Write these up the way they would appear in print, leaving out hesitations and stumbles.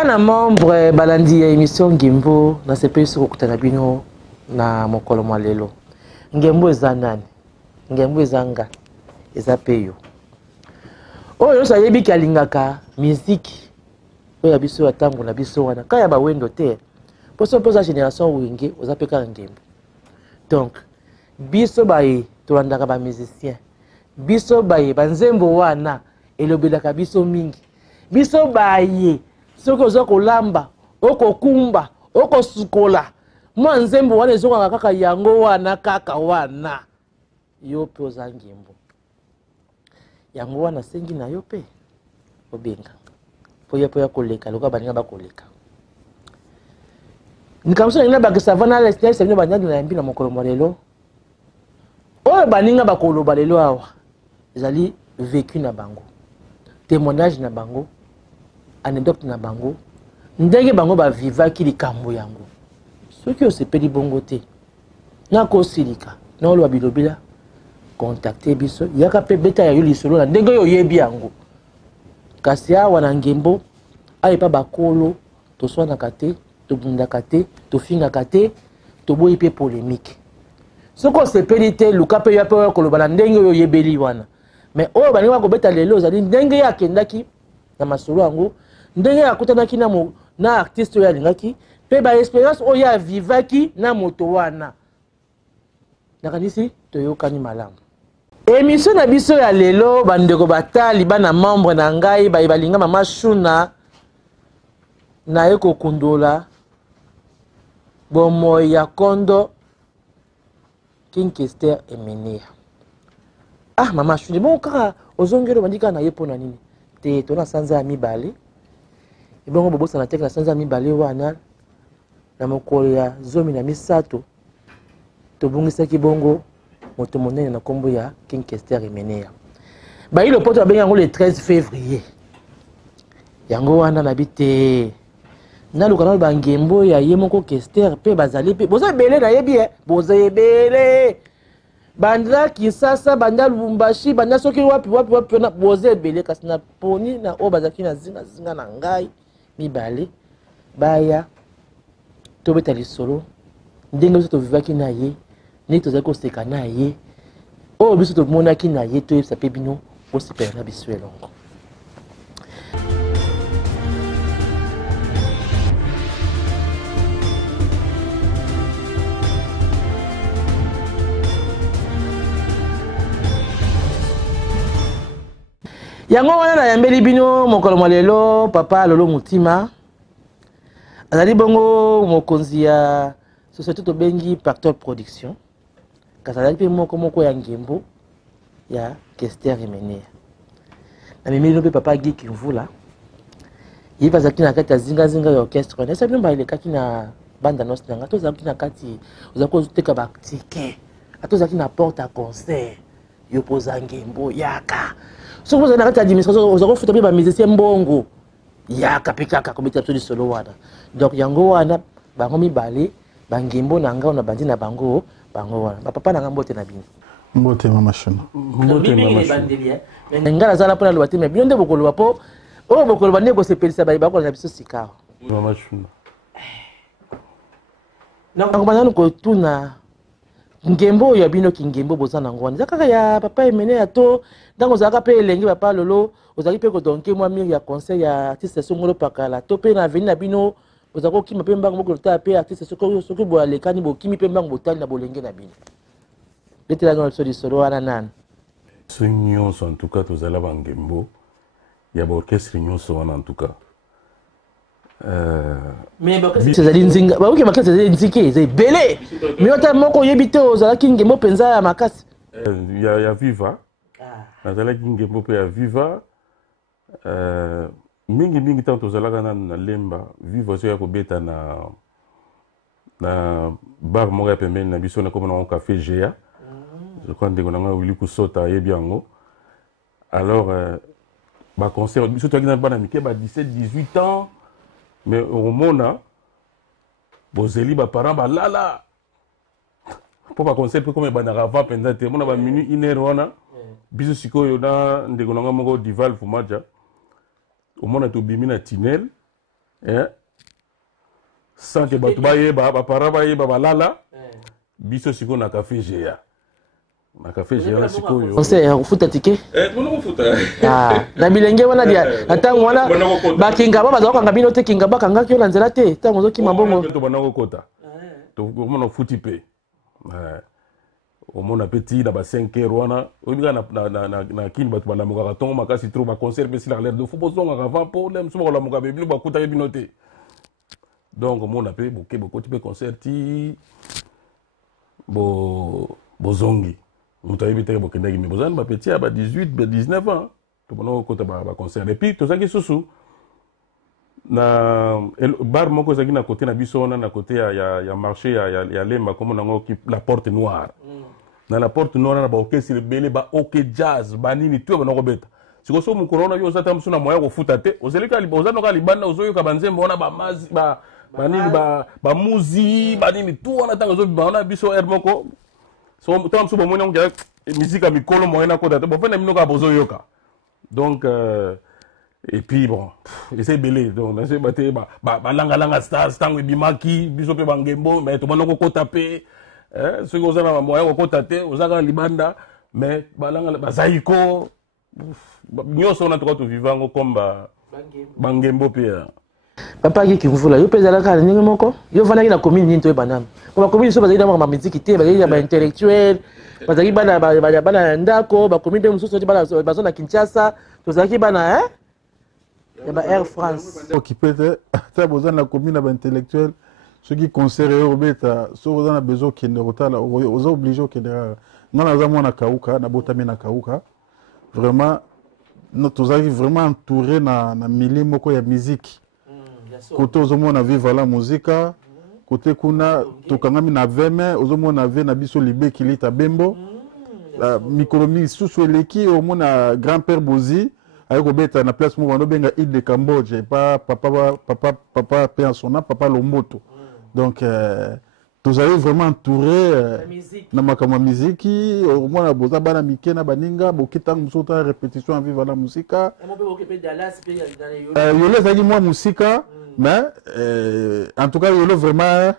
Bana membre balandi ya émission Ngembo na sepeli soko kutana bino na mokolo mwalelo. Ngembo eza nani? Ngembo eza nga. Eza peyo. Oyo sa yebi kalingaka musique. Oyo biso ya tango na biso wana kaya ba wendo te. Poso posa génération wenge oza peka ngembo. Donc biso baye tolandaka ba musicien. Biso baye banzembo wana elobelaka biso mingi. Biso baye soki oza kolamba okokumba okosukola mwa nzembo wana ezokaka kaka yango wana kaka wana yo mpe oza ngembo yango wana sengi na yo mpe obenga po ya koleka lokola baninga bakoleka likambo so nina bakisa vana lesnese bino banyadi na yambi na mokolo mwa lelo oyo baninga bakoloba lelo awa ezali vécu na bango témoignage na bango anecdote na bango ndenge bango bavivaki likambo yango soki osepeli bongo te nakosilika na oloba bilobela contacte biso yaka mpe beta ya yo lisolo na ndenge oyo oyebi yango kasi awa na ngembo ayepa bakolo toswanaka te tobundaka te tofingaka te toboyi mpe polémique soki osepeli te luka mpe yo mpe oyo koloba na ndenge oyo oyebeli wana mais oyo baninga bakobeta lelo ozali ndenge ye akendaki na masolo yango ndenge akutanaki na artiste oyo alingaki mpe baespérance oyo avivaki na moto wana nakanisi toyokani malamu émission na biso ya lelo bandeko batali bana membre na ngai balinga mama Shuna naye kokundola bomoi ya kondo King Kester Emenea. Ah mama Shuna bon kaka ozongelo bandika na ye pona nini te tona sanza ya mibale ebongo bobosa na teke na sanza ya mibale wana na mokolo ya zomi na misato tobungisaki bongo moto monene na nkombo ya King Kester Emenea bayi lopoto babengi yango le 13 février yango wana nabi te naluka na bangembo ya ye moko Kester mpe bazali mpe boza ebele nayebi boza ebele banda Kisasa banda Lubumbashi banda soki wapi na boze ebele kasi na poni na oyo bazalaki na zinga na ngai mibale baya tobeta lisolo ndenge biso tovivaki na ye ndenge tozali koseka na ye oyo biso tomonaki na ye toyebisa mpe bino bosepela na biso elongo yango wana na yambeli bino mokolo mwa lelo papa Lolo Mutima azali bongo mokonzi ya société tobengi Pactol Production kasi azali mpe moko ya ngembo ya Kester Emenea na mimeli no mpe papa Guy Kimvula ye bazalaki na kati ya zingazinga ya orchestre wana esa bino baelekaki na banda nosi na nga to ozalaki na kati ozalaki ozoteka batike ata ozalaki na porte à concert yo mpo oza ngembo yaka soki ozali na kati ya administration ozali kofuta mpe bamusicien mbongo yaka mpe kaka kobeta biso lisolo wana donc yango wana bango mibale bangembo na nga na bandi na bango wana bapapa na nga mbote na bino mbote mama Shuna mbote mama Shuna nga nazala mpona loba te me bino nde bokoloba mpo oyo bokoloba nde kosepelisa baye bakola na biso sikawa mama Shuna nakomanda kotuna ngembo oyo ya bino kingembo boza nango wana eza kaka ya papa Emenea to ntango ozalaka mpe elenge papa Lolo ozalaki mpe kodonke mwa mire ya conseil ya artiste Songolo Pakala to mpe na aveni na bino ozalaki kokima mpe mbango bokolotala mpe artiste soki boalekani bokimi mpe mbango botali na bolenge na bino betelanga na biso lisolo wana nani so nyonso en tout cas tozala bangembo ya baorchestre nyonso wana en tout cas ezali nzinga baoki makasi ezali nzike eza ebele me ota moko oyebi te ozalaki ngembo mpenza ya makasi ya viva nazalaki ngembo mpe ya viva mingi ntango tozalaka na lemba viva so ya kobeta na bar moko ya pembeni na biso na komona ngo café Géa je crois ndeko na nga Willy Kusota ayebi yango alors baconcert biso toyaki na bana mike ba 17-18 ans mais omona bozeli baparent balala mpo baconcert mpe koma ebandaka avant mpenza te mona baminut 1 heure wana biso sikoyo na ndeko na nga moko Dival Fumaja omona tobimi na tunnel sans que bato bayeba bapara bayeba balala biso sikoyo na café géa na café géa sikoyo conseil futa ticket tuna kofuta na bilenge wana dia na ntango wana bakinga ba bazokanga bino te kinga bakangaki yo na nzela te ntango ozokima mbongo to bana kokota tokomona futi pe omona petit na ba 5 heures wana obika na kini bato balamukaka ntongo makasi tro baconcert mpe silaka lere de fo bozongaka avant mpo le mosusu bakolamuka bebilo bakutaki bino te donc omona mpe boke bokoti mpe concert ti bozongi moto ayebi teke bokendaki me bozali bapeti ya ba 18 ba 19 ans tobona kokota baconcert epuis tozalaki susu na bar moko ezalaki na kote na biso wana na kote ya marché ya lemba kombo nango la porte noire na la porte noire na baorchestre ebele baoke jazz banini tu bana kobeta sikoyo so mokolo wana yo oza ta mosu na moya kofuta te oza noka libanda ozoyoka banzembo wana bamazi banini bamuzi banini tu wana ntango ozobima wana biso aire moko so ntango mosu bomoni yango kea misika ya mikolo moye na kota te bofenda bino kaka bozoyoka donc et puis bon eza ebele donc naseba te balangalanga stars ntango ebimaki biso mpe bangembo mais tobana kokota mpe soki oza na moya kokota te oza kaka libanda mais balanga bazaiko nyonso wana toka tovivango comme bangembo mpe papa ki kimvula yo mpe ezalaka na ndenge moko yo vandaki na commune nini toyeba nano po bacommune so bazali na maka bamiziki te bazali na baintellectuel bazalaki bana ya ndako bacommune mpe mosusu bazo na Kinshasa tozalaki bana ya ba Air France occupé te ata boza na commune na baintellectuel soki concert oyo obeta soki oza na besoin okende kotala oza oblige okende kaka nga naza mwana kauka nabotami na kauka vraiment tozalaki vraiment entouré na milieu moko ya musique kote ozomona viva la muzika kote kuna tokangami na veme ozomona ve na biso libeki lita bembo mikolo mingi susu eleki omona grand père Bozi aye kobeta na place moko banobenga Île de Cambodge papa pe en son nom papa Lomboto donc tozali vraiment entouré na makambo ya miziki omona boza bana mike na baninga bokitango mosusu ta répétition ya viva la muzika yolo ezalaki mwa musika mais en tout cas yolo vraiment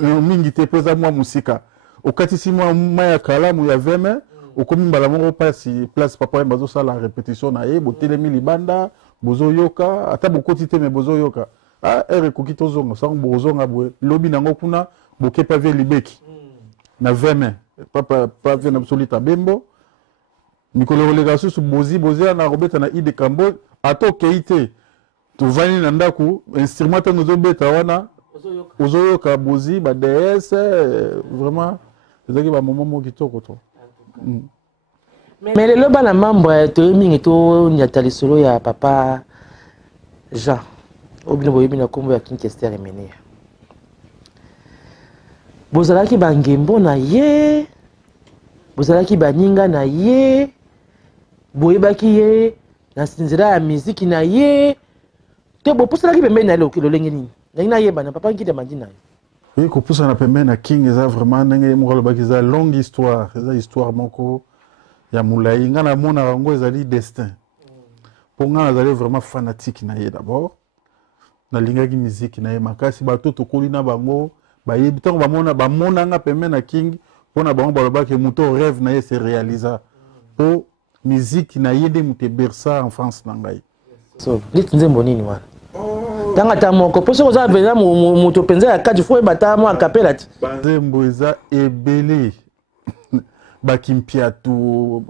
mingi te mpo eza mwa musika okatisi mwa mai ya kalamu ya veme okomi mbala moko place papa ye bazosala répétition na ye botelemi libanda bozoyoka ata bokoti te me bozoyoka ere ekoki tozonga sango bozonga boye lobi nango kuna boke pave libeki na veme pave na biso lita bembo mikolo koleka susu bozi na kobeta na Île de Cambodge ata okei te tovandi na ndako instrument ntango ozobeta wana ozoyoka bozi DS vraiment ezalaki bamoment moko kitoko to mais lelo bana mambo toyebi mingi tonyata lisolo ya papa Jean obino boyebi na nkombo ya King Kester Emenea bozalaki bangembo na ye bozalaki baninga na ye boyebaki ye na nzela ya miziki na ye te bopusanaki pembeni na ye lolenge nini ndenge nayeba na papa nkita mandi na ye oui kopusana pembeni na King eza vraiment ndenge moko alobaki eza longue histoire eza histoire moko ya molai nga namonaka yango ezali destin mpo nga nazali vraiment fanatique na ye d'abord nalingaki miziki na ye makasi bato tokoli na bango bayebi ntango bamonanga pembeni na King mpo na bango balobaki moto rêve na ye se réalisa mpo miziki na ye nde moto ebersa enfance na ngai so liti nzembo nini wana tanga ta moko mpo soki oza mpenza moto mpenza ya kati fo oyeba ta mwa akapela ti banzembo eza ebele bakimpiatu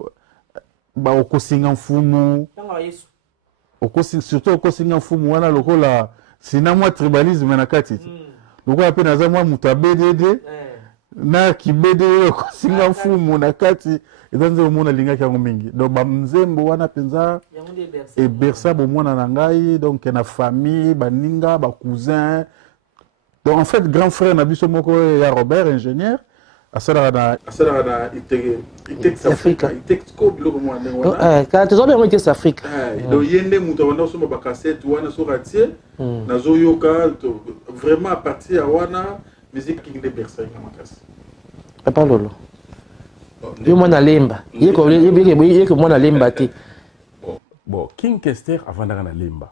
okosinga mfumu surtout okosinga mfumu wana lokola sina mwa tribalisme na kati lokola mpe naza mwa moto abdd na kibede okosinga mfumu na kati eza nzembo mona alingaki yango mingi donc banzembo wana mpenza ebersa bomwana na ngai donc na famille baninga bacousin donc en fait grand frère na biso moko ya Robert ingénieur asalaka na Itex Africa Itex ko biloko mwa ndenge wana kala tozobe yango Itex Africa donc ye nde moto abanda kosomba bakassete wana soki atie nazoyoka vraiment à partir ya wana musique king de bersa inga makasi papa lolo yo mwana lemba yeke mwana lemba te bon King Kester avandaka na lemba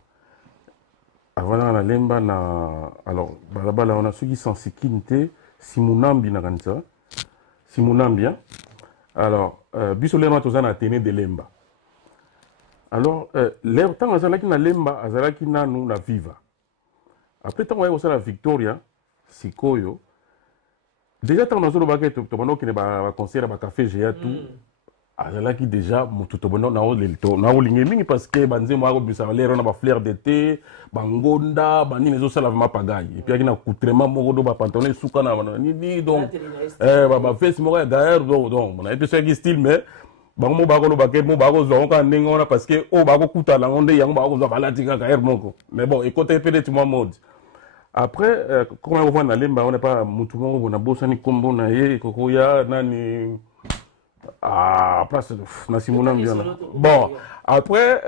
avant na lemba na alors balabala on a ceux qui sont sécurité simunambi na kanisa simunambi hein? Alors biso lemba tozana tene de lemba alors l'air tant azalaki na lemba azalaki nanu na viva après tant on la Victoria sikoyo déjà tant on a bake to bano ki ne ba concert ba café géa tout azalaki déjà mutu to bano na olelto na olingi mingi parce que banze mo ako bisa l'air on a ba fleur d'été bangonda bani les osala vraiment pagaille et puis akina coutrement moko do ba pantalon suka na ni donc ba face moko d'ailleurs donc on a été sur qui style mais bango ba ko lo baket mo ba ko zo ka ndenge ona parce que o ba ko kuta la onde yango ba ko zo balati ka air moko mais bon et côté peut-être moi mode après comment on voit na lemba on n'est pas mutu moko na bosani kombo na ye kokoya nani place na simona bien bon après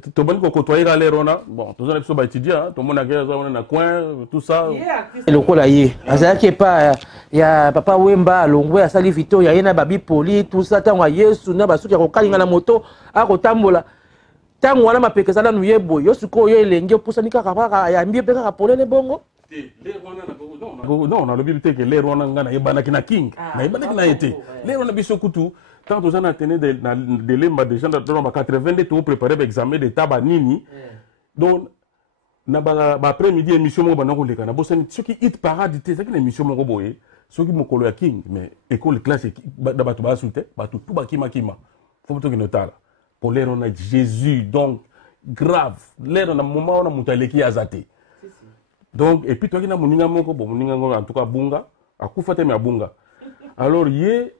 tout le monde qui côtoie l'air on a bon tous les personnes étudiants tout le monde a gagné na coin tout ça le ko la ye azalaki pas ya papa Wemba Longwe asali Victoria yena babi poli tout ça tango Yesu na basuki ya kokalinga na moto akotambola tango wana mapekesa na nuyebo yo siko yo elenge pusani kaka ya mbie peka polele bongo non on a le bibliothèque que l'air on a ngana yebana kina king na yebana kina été l'air on a biso kutu tant aux gens tenu de lemba des gens dans 82 tout préparer l'examen de tabanini donc na ba après-midi émission mo banako leka na bosani ceux qui hit parade té ça qui émission mo boye ceux qui mokolo ya king mais école classe da batu ba soute batu tout bakima kima faut to kinotala pour l'air on a Jésus donc grave l'air on a moment on a mutaleki azate donc et puis toi qui na muninga moko bon muninga en tout cas bunga akufa te me bunga alors yé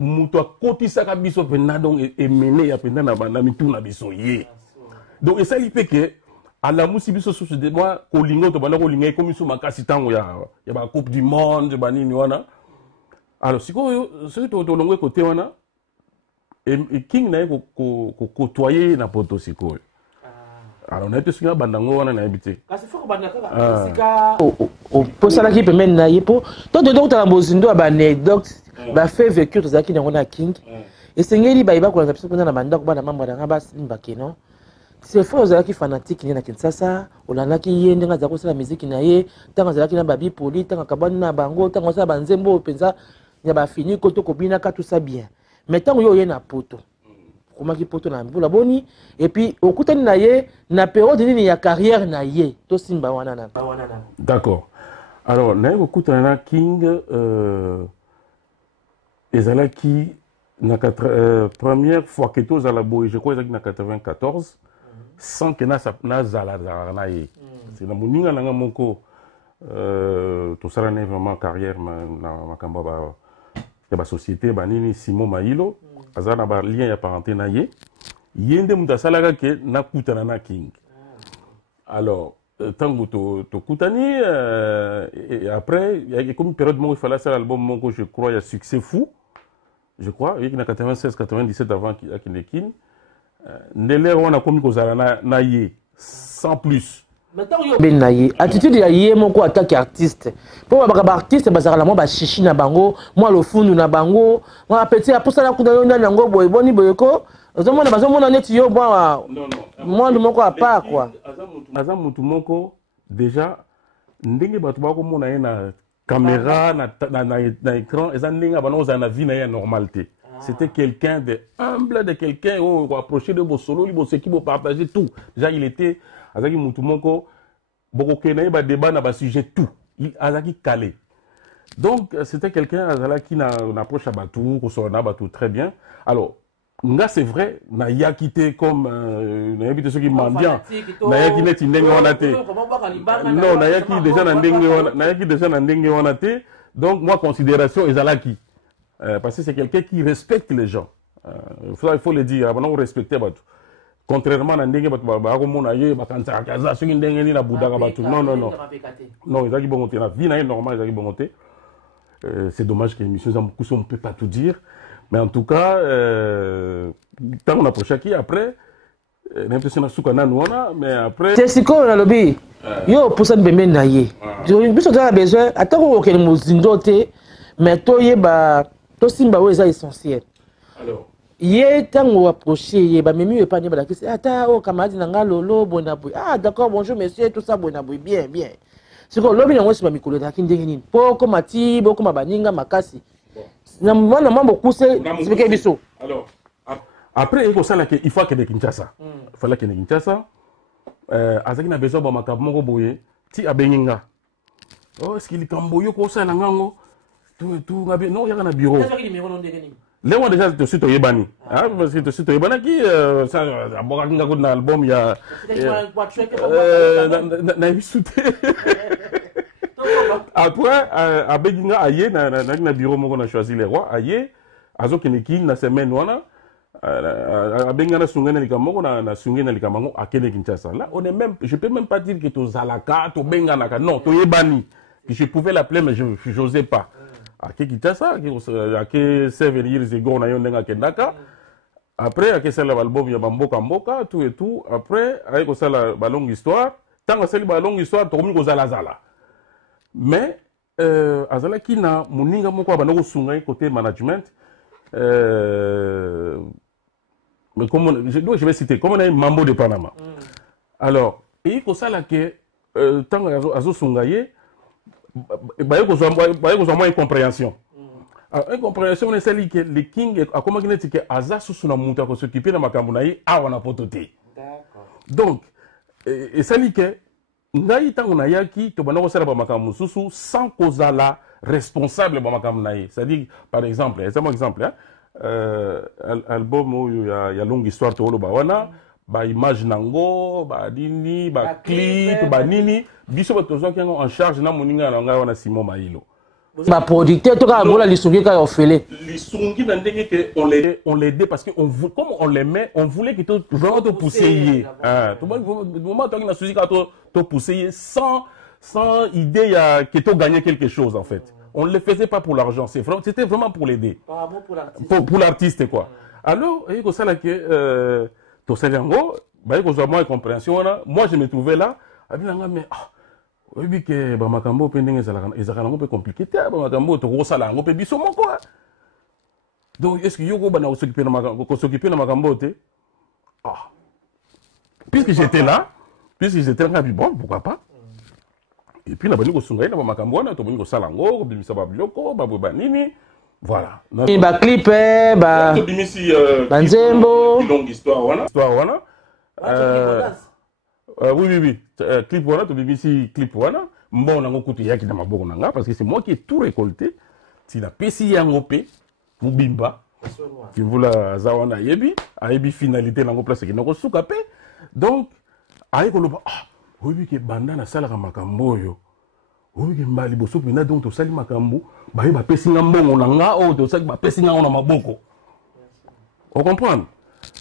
muto akotisaka biso pena donc emene ya pena na mituna biso ye donc et ça il fait que à la musi biso sous de moi kolingo to bana kolinga comme biso makasi tango ya ba coupe du monde ba nini wana alors siko ce to longwe côté wana et king na ko côtoyer na poto siko alors on a été sur bandango wana na habité kasi faut bandaka sika o posalaki pemene na yepo to de docteur Mbozindo ba anecdote ba fait vécu tozaki nango na king esengeli ba iba ko na biso kuna na bandako bana mambo na basi mbakeno c'est faux ozalaki fanatique ni na Kinshasa olandaki ye ndenga za kosala musique na ye tanga ozalaki na babi poli tanga kabana na bango tanga osala banzembo penza ya ba fini ko to kobina ka tout ça bien mais tango yo ye na poto comment qui poto na mbula boni et puis okutani na ye na période nini ya carrière na ye to simba wana na d'accord alors na okutana na king ezalaki na première fois que tous à la boy je crois ezalaki na 94 sans que na zala na ye c'est na moninga nanga moko to sala na vraiment carrière na makamba ba ya société banini Simon Maïlo azana ba lien ya parenté na ye yende muta salaka ke na kutana na king alors tango to kutani et après il y a comme une période où il fallait faire l'album mongo je crois il y a succès fou je crois il y a 96 97 avant qu'il y a Kinekin ndele on a comme kozala na ye sans plus ben na ye attitude ya ye moko attaque artiste pour ba artiste bazala mo ba chichi na bango moi le fundu na bango moi petit aposala ku na nango boy boni boyeko ozomona bazomona neti yo bwa moi le moko apa quoi aza mutu moko déjà ndenge batu ba ko mona ye na caméra na écran eza ndenge banoza na vie na ye normalité c'était quelqu'un de humble de quelqu'un au approcher de vos solo li boseki bo partager tout déjà il était azaki mutu moko boko kenaye ba débat na ba sujet tout il azaki calé donc c'était quelqu'un azalaki na approche à batou ko sona batou très bien alors nga c'est vrai na yakité comme na yabité ceux qui mendiant na yaki neti ndenge wana te non na yaki déjà na ndenge wana na yaki déjà na ndenge wana te donc moi considération ezalaki parce que c'est quelqu'un qui respecte les gens il faut le dire avant on respecter batou contrairement à ndenge bato ba ko mona ye bakanza kaza soki ndenge ni na budaka bato non non non non ezaki bongote na vie na ye normal ezaki bongote c'est dommage que l'émission on ne peut pas tout dire mais en tout cas tant on approche qui après l'impression na suka na nona mais après c'est siko na lobby yo posa mbembe na ye biso tu as besoin atako ko Mbozindo te mais to ye ba to simba we za essentiel alors Yé tango approché, yé ba memi pas ni ba la ata o camarade nanga lolo bonaboy. Ah d'accord, bonjour monsieur, tout ça bonaboy, bien bien. C'est que lobi na ngosi ba mikolo ta kindenge nini. Poko mati, boko mabaninga makasi. Na mwana mambo kuse, sibeke biso. Alors après il faut ça là il faut que de Kinshasa. Il fallait que de Kinshasa azaki na besoin ba makambo moko boye ti abenginga. Oh est-ce qu'il kamboyo ko ça na ngango? Tout ngabi non yaka na bureau. Là, on déjà te suis Yebani. Parce que te suis Yebani qui, ça, à boire un album, il y a. Après, à Beginga, aïe, na bureau, on a choisi les rois, aïe, azo keneki, na semaine, wana, à Beginga, na sungena, les kamoko, na sungena, les kamango, à Kene Kinshasa. Là, on est même, je peux même pas dire que tu Zalaka, tu Benga, non, tu Yebani. Je pouvais l'appeler, mais je n'osais pas. À Kinshasa, à que 7 years ago, on a eu un Kendaka. Après, à que c'est l'album, il y a Mboka Mboka, tout et tout. Après, avec ça, la longue histoire. Tant que c'est la longue histoire, tu as mis Zala Zala. Mais, à Zala Kina, mon ninga moko abanoko sungai côté management. Mais comme je vais citer, comme on a Mambo de Panama. Alors, et il ça là que tant que Azo Sungaye, il y a une incompréhension. Alors, incompréhension, on est celle que les kings, à comment il que Aza sous son amour pour s'occuper de ma camonaï, a on a pototé. Donc, et celle que Naï Tangonaya qui, tu vas nous faire ma camousou sans cause la responsable de ma camonaï. C'est-à-dire, par exemple, c'est un exemple, album où il y a longue histoire de Bawana. Ba image nango, ba dini, ba clip, ba nini, biso ba tozo qui en charge na moninga na nga wana Simon Maïlo. Ba producteur to ka bola lisungi ka ofele. Lisungi na ndenge que on l'aidait parce que comme on l'aimait, on voulait que tout vraiment te pousser. Ah, tout moment toi qui na suzi ka te pousser sans idée que tu gagner quelque chose en fait. On ne le faisait pas pour l'argent, c'était vraiment pour l'aider. Pour l'artiste quoi. Alors, il y a ça là que tout ça, moi, compréhension, moi, je me trouvais là, mais oui, que Bamakambo, ils peu compliqué, Bamakambo, tu gros salaire, on peut biso mon quoi. Donc, est-ce que Yoko va s'occuper de Makambo? Puisque j'étais là, bon, pourquoi pas? Et puis, la banque Sungai, la Bamakambo, tu as mis Salango, Bimisa Bablioko, Baboubanini. Voilà. Il va clipper, Banzembo. Longue histoire, voilà. Oui. Clip, voilà, tu BBC clip, voilà. Bon, on a écouté Yaki dans ma bourre, parce que c'est moi qui ai tout récolté. Si la PCI en OP, pour Bimba, qui voulait Zawana Yebi, a Yebi finalité dans le place qui n'a pas soukapé. Donc, avec le oui, que Bandana Salara Makamboyo. Oui, que Mbali Bosso, donc, tu sali Makambo. Bah, il va passer un bon, on a un autre, ça va passer un maboko. On comprend?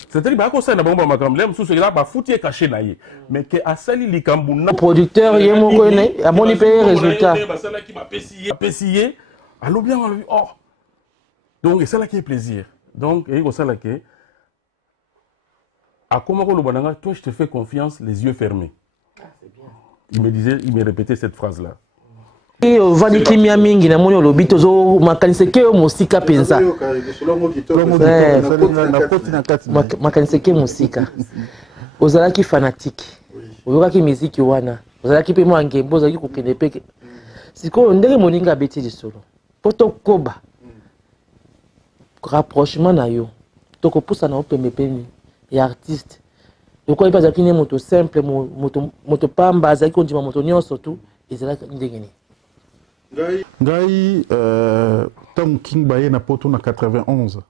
C'est-à-dire que ça n'a pas de makambo, même sous ce là, bah, foutu est caché naïe. Mais que à sali li kambouna. Producteur, il y a mon connaît, à mon payer résultat. Bah, ça là qui m'a pessillé, allô bien, on lui, oh. Donc, c'est ça là qui est plaisir. Donc, et c'est ça là qui à comment le bananga, toi, je te fais confiance, les yeux fermés. Il me répétait cette phrase là. Vani kimia mingi na moni olobi tozo makanise ke musika penza makanise ke musika ozalaki fanatique oyokaki miziki wana ozalaki pe mwa ngembo ozalaki kokende peke sikoyo ndenge moninga abeti lisolo po tokoba rapprochement na yo tokopusa na yo pembepeni ya artiste lokola azalaki ne moto simple moto pamba azalaki kondima moto nyonso tu ezalaki ndenge nini Ngai, Tom King Baye na poto na 91.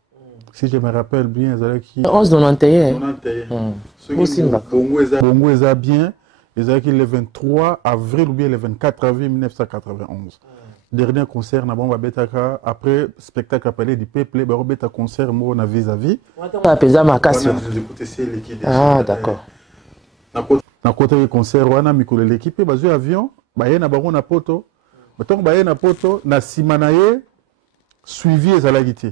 Si je me rappelle bien, Zalaki. 11-91. Bongo Eza bien. Zalaki le 23 avril ou bien le 24 avril 1991. Dernier concert na Bamba Betaka. Après spectacle appelé du peuple, Baro Beta concert moi na vis-à-vis. Ah, d'accord. Na côté concert, wana mikolo l'équipe, bazu avion, Baye na Baro na poto. Donc, il y a un poto, na simanaye, suivi ezalaki te.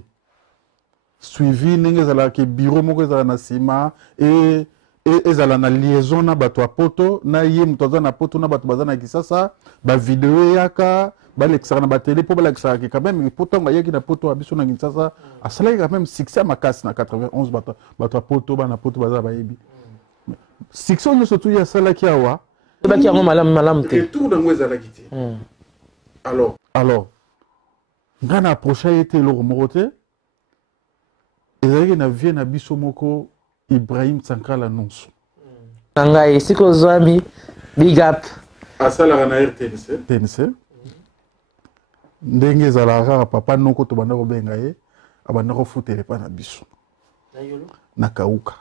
Suivi, n'enge ezalaki bureau moko ezalaki na sima, et ezala na liaison na bato ya poto na ye moto aza na poto na bato baza na Kisasa bavideo eyaka balekisaka na batele mpo balekisaka quand même po ntango ayaki na poto ya biso na Kinshasa asalaki quand même succès makasi na 91 bato ya poto bana poto baza bayebi succès nyonso tu ya asalaki awa ebaki yango malamu te retour nango ezalaki te alors nga na approcha ye te eloko moko te ezalaki na vie na biso moko Ibrahim Sankala Nonso ngai siko ozwami big up asalaka na RTNC ndenge ezalaka kaka papa noko tobanda kobenga ye abanda kofutela epa na biso na kauka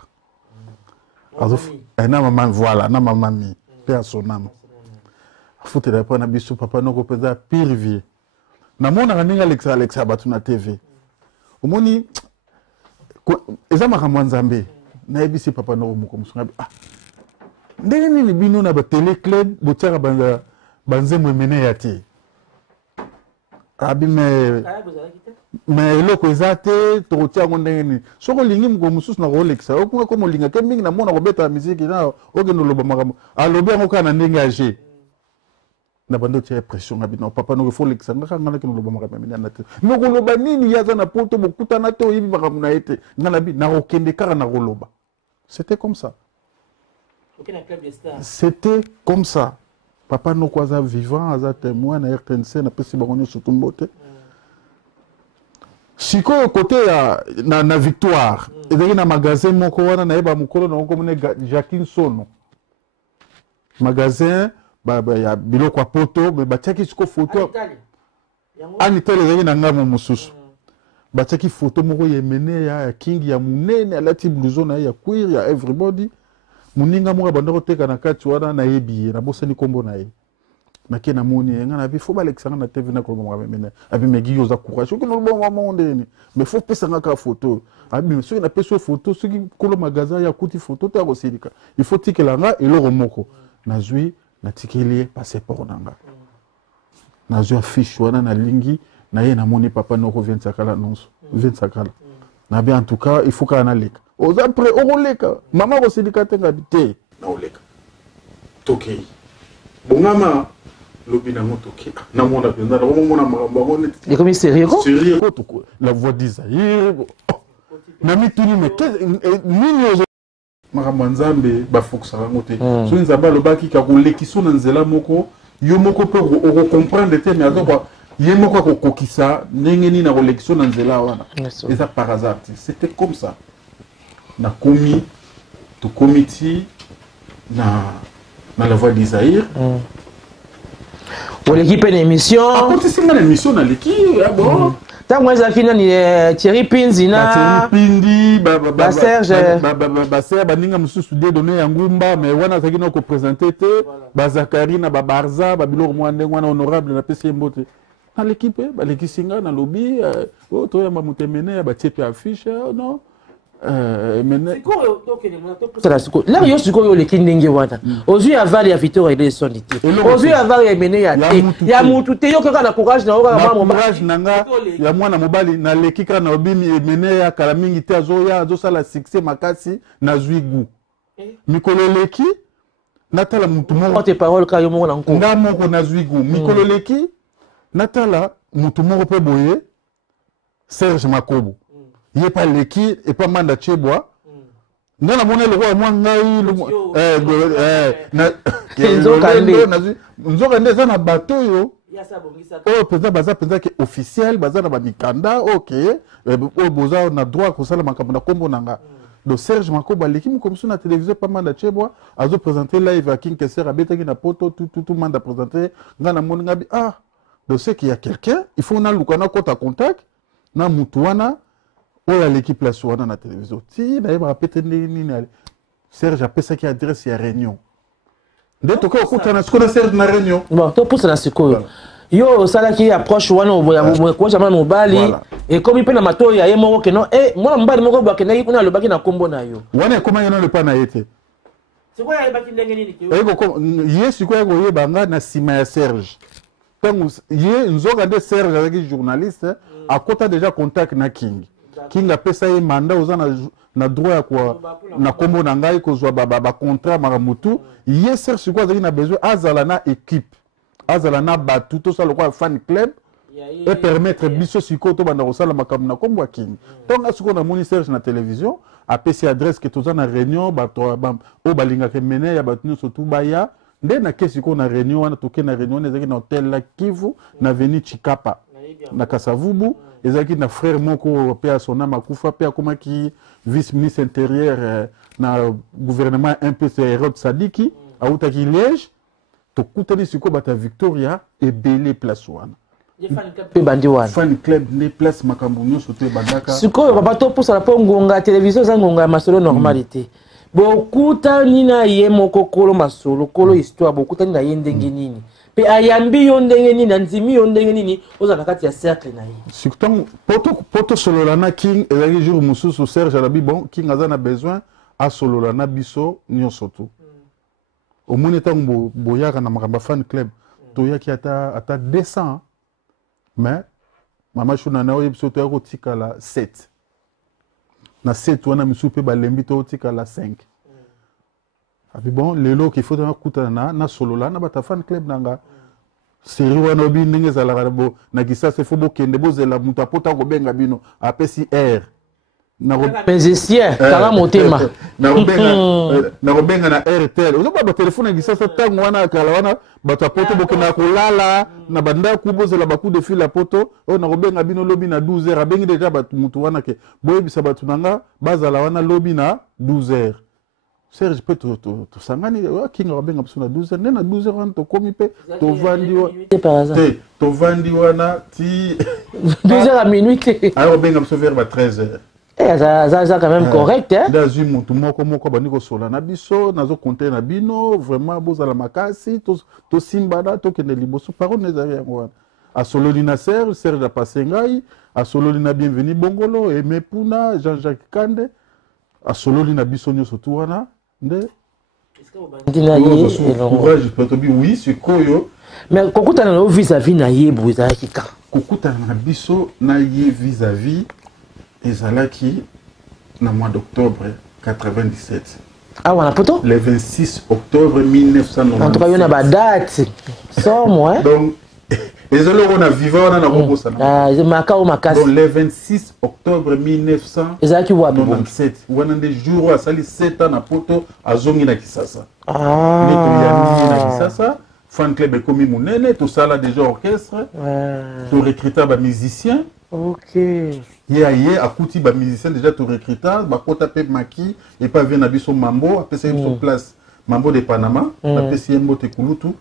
na mama voilà na mama mi mpe asonama afutela epa na biso papa noko mpenza pire vie namonaka ndenge alexa bato na TV omoni eza makambo ya Nzambe nayebisi papa noko moko mosunga ndenge nini bino na batele club botiaka banzembo emene ya te abi me eloko eza te tokotia yango ndenge nini soki olingi mokolo mosusu na koolekisa okunga koma olingaka mingi na mona kobeta miziki na okende oloba makambo alobi yango kaka na ndenge age na bando tia pression abi no papa noko folekisa ngaka ngana kino loba makambo emene na te me koloba nini yaza na poto bokutana te oyebi makambo na ye te ngana bi na kokende kaka na koloba c'était comme ça. C'était comme ça. Papa Noko aza vivant, aza témoin na RTNC na pesi bango surtout mbote. Siko côté na Victoire, ezali na magasin moko wana na yeba mukolo na ngomone Jacqueline Sono. Magasin ya biloko poto, batiaki siko photo. Anitali ezali na ngamo mususu. Batiaki photo moko yemene ya king ya munene alati blouson ya cuir ya everybody. Muninga moko banda koteka na kati wana na yebi na bosani kombo na ye make na moni nga na bi fo balexanga na TV na koloma mena abi megi yoza courage oki no bon monde ni mais faut pesa nga ka photo abi soki na peso photo soki kolo magasin ya kuti photo ta kosilika il faut tikela nga eloko moko nazwi na tikeli passeport nanga nazwi affiche wana na lingi na ye na moni papa Noko vient sakala Nonso vient sakala na bien en tout cas il faut ka na leka aux après oleka mama ko silika tenga bité na oleka toki bongama lobina motoki na mona penda na mona makambo ngone et comme sérieux la voix d'Isaïe na mituni mais nini makambo Nzambe ba foksa ngote so Nzamba lobaki ka kolekiso na nzela moko yo moko pe o comprendre te mais azo ye moko ko kokisa ndenge ni na kolekiso na nzela wana et ça par hasard c'était comme ça na komi to committee na la voix d'Isaïe pour l'équipe une émission quand c'est une émission na l'équipe bon tant moi ça fini ni Thierry Pinzi na Pindi Serge Serge baninga mususu de donner ya ngumba mais wana zaki na ko présenter te ba Zakari na ba Barza ba biloko mwande wana honorable na PC Mbote na l'équipe ba lekisinga na lobby to ya mamutemene ba tiepe affiche non là yo sikoyo leki ndenge wana ozwi avari ya Victor ile soni te ozwi avari ya mene ya mutu te yo kaka na courage na oka mama courage nanga ya mwana mobali na leki kaka na obimi emene ya kala mingi te azo sala succès makasi na zwigu mikolo leki natala mutu moko tes paroles ka yo moko na nko nga moko na zwigu mikolo leki natala mutu moko pe boye Serge Makobo ye pa leki et pas manda chebwa ngana mona le roi moi ngai nzoka ndeza na bateau yo oh peza baza peza ke officiel baza na ba mikanda OK o boza na droit ko sala makambo na kombo nanga do Serge Makoba leki mu comme na télévision pas manda chebwa azo présenter live à King Kesser abetaki na poto tout manda présenter ngana mona ngabi do c'est qu'il y a quelqu'un il faut na lukana kota contact na mutuana oya l'équipe la soirée dans la télévision ti na yeba pété nini Serge a pesa ki adresse ya réunion de to ko kutana sikola Serge na réunion bon to pousse na sikoyo yo sala ki approche wana mo ko jama mobali et comme pe na mato ya yemo ke no mwana mobali moko ba ke na kuna lobaki na kombo na yo wana koma yana le pa na yete sikoya yeba ki ndenge nini ke ko ye sikoya ko yeba nga na sima ya Serge tant ye nzoka de Serge avec journaliste a kota déjà contact na King King apesa ye mandat oza na droit ya kwa na kombo na ngai kozwa ba contrat maramutu ye ser sur quoi azali na besoin azala na équipe azala na batu to sala kwa fan club et permettre biso siko to banda kosala makambo na kombo King donc siko na moni Serge na télévision apesi adresse que toza na réunion bato o balinga ke mene ya batu surtout baya nde na kesi ko na réunion wana toke na réunion ezaki na hôtel la Kivu na avenue Chikapa na Kasavubu ezaki na frère moko pe a son âme akufa pe akomaki vice ministre intérieur na gouvernement un peu c'est Hérode Sadiki autaki Liège tokutani siko bata Victoria ebele place wana fan club ne place makambo nyonso to ebandaka sikoyo papa topusala mpo ngonga télévision eza ngonga ya masolo normalité bokutani na ye moko kolo masolo kolo histoire bokutani na ye ndenge nini pe ayambi yo ndenge nini andimi yo ndenge nini oza na kati ya cercle na ye surtout poto solola na King ezalaki jour mosusu Serge alabi bon King aza na besoin asolola na biso nyonso tu omoni ntango boyaka na makambo ya fan club toyaki ata 200 mais mama shuna na oyebi so toyaki kotikala 7 na 7 wana misu mpe balembi totikala 5 abi bon lelo qu'il faut nakutana na solola na bata fan club nanga série wana obi ndenge ezalaka bo na kisasa fo bokende bozela mutu apota kobenga bino apesi air musicien kala motema na kobenga na RTL ozoba ba telefone kisasa tango wana kala wana bato apoto bokenda kolala na bandako bozela baku de fil apoto o na kobenga bino lobi na 12h abengi deja bato mutu wana ke boyebisa bato nanga bazala wana lobi na 12h Serge peut to sangani King abenga biso na 12h ne na 12h wana to komi pe to vandi to vandi wana ti 12h à minuit alors benga biso vers 13h ça quand même correct hein dans une mutu moko bandi ko sola na biso nazo compter na bino vraiment bozala makasi to simbana to kende liboso parole nezari yango wana a sololi na Serge a passé ngai a sololi na bienvenu Bongolo et Mepuna Jean-Jacques Kande a sololi na biso nyonso tu wana nde courage peut dire oui c'est koyo mais kokutana na vis-à-vis na yebu ezalaki ka kokutana na biso na ye vis-à-vis ezalaki na mois d'octobre 97 ah wana poto le 26 octobre 1997 en tout cas il y a ba date sans moi donc ezalo on vivant on a kokosa ah makao makasi donc le 26 octobre 1997 wana nde jour a sali 7 ans na poto azongi na Kisasa ah neto ya na Kisasa fan club ekomi munene to sala déjà orchestre to recruter ba musicien OK ye akuti ba musicien déjà to recruter ba kota pe maki et pas vient na biso mambo apesa biso place mambo de Panama apesa yembo te kulutu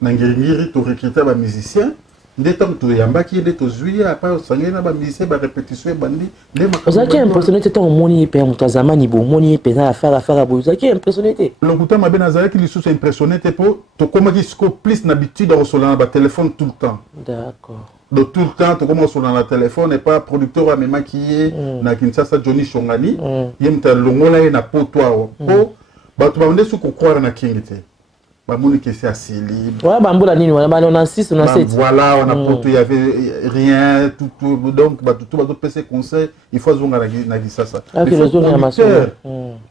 na ngiri to recruter ba musicien nde tam to yambaki nde to zuia apa sangena na ba musicien ba répétition bandi nde makamba ozaki impressionné te tant moni pe mutu zamani bo moni pe na affaire bo ozaki impressionné te lokuta mabe na zalaki lisusu impressionné te po to komaki sco plus d'habitude à recevoir ba téléphone tout le temps d'accord donc tout le temps to commence sur la téléphone et pas producteur à me maquiller na Kinshasa Johnny Shongani yemta longola na potoa po bato ba ndesu ko croire na King te ba moni que c'est assez libre ouais bambola nini wana ba 96 97 voilà on a poto il y avait rien tout donc ba tout ba PC conseil il faut zonga na Kisasa il faut zonga na masolo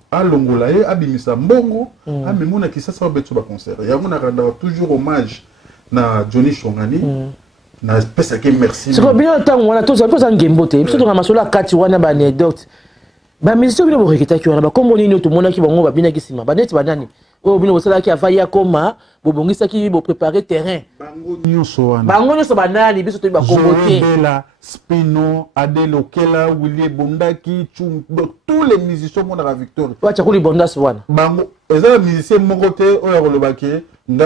a longola e abimisa mbongo a memona Kisasa ba beto ba concert ya mona randa toujours hommage na Johnny Shongani na pesa ke merci c'est bien tant wana to ça peut ça ngembote biso to na masolo kati wana ba anecdote ba musicien bino bo rekita ki wana ba kombo nini to mona ki bango ba bina ki sima ba neti ba nani o bino bo sala ki avaya koma bo bongisa ki bo préparer terrain bango nyonso ba nani biso to ba kombo te Bela Spino Adelo Kela Willie Bondaki Chum tous les musiciens mona la victoire wa chakuli bondas wana bango ezala musicien moko te oyo kolobaki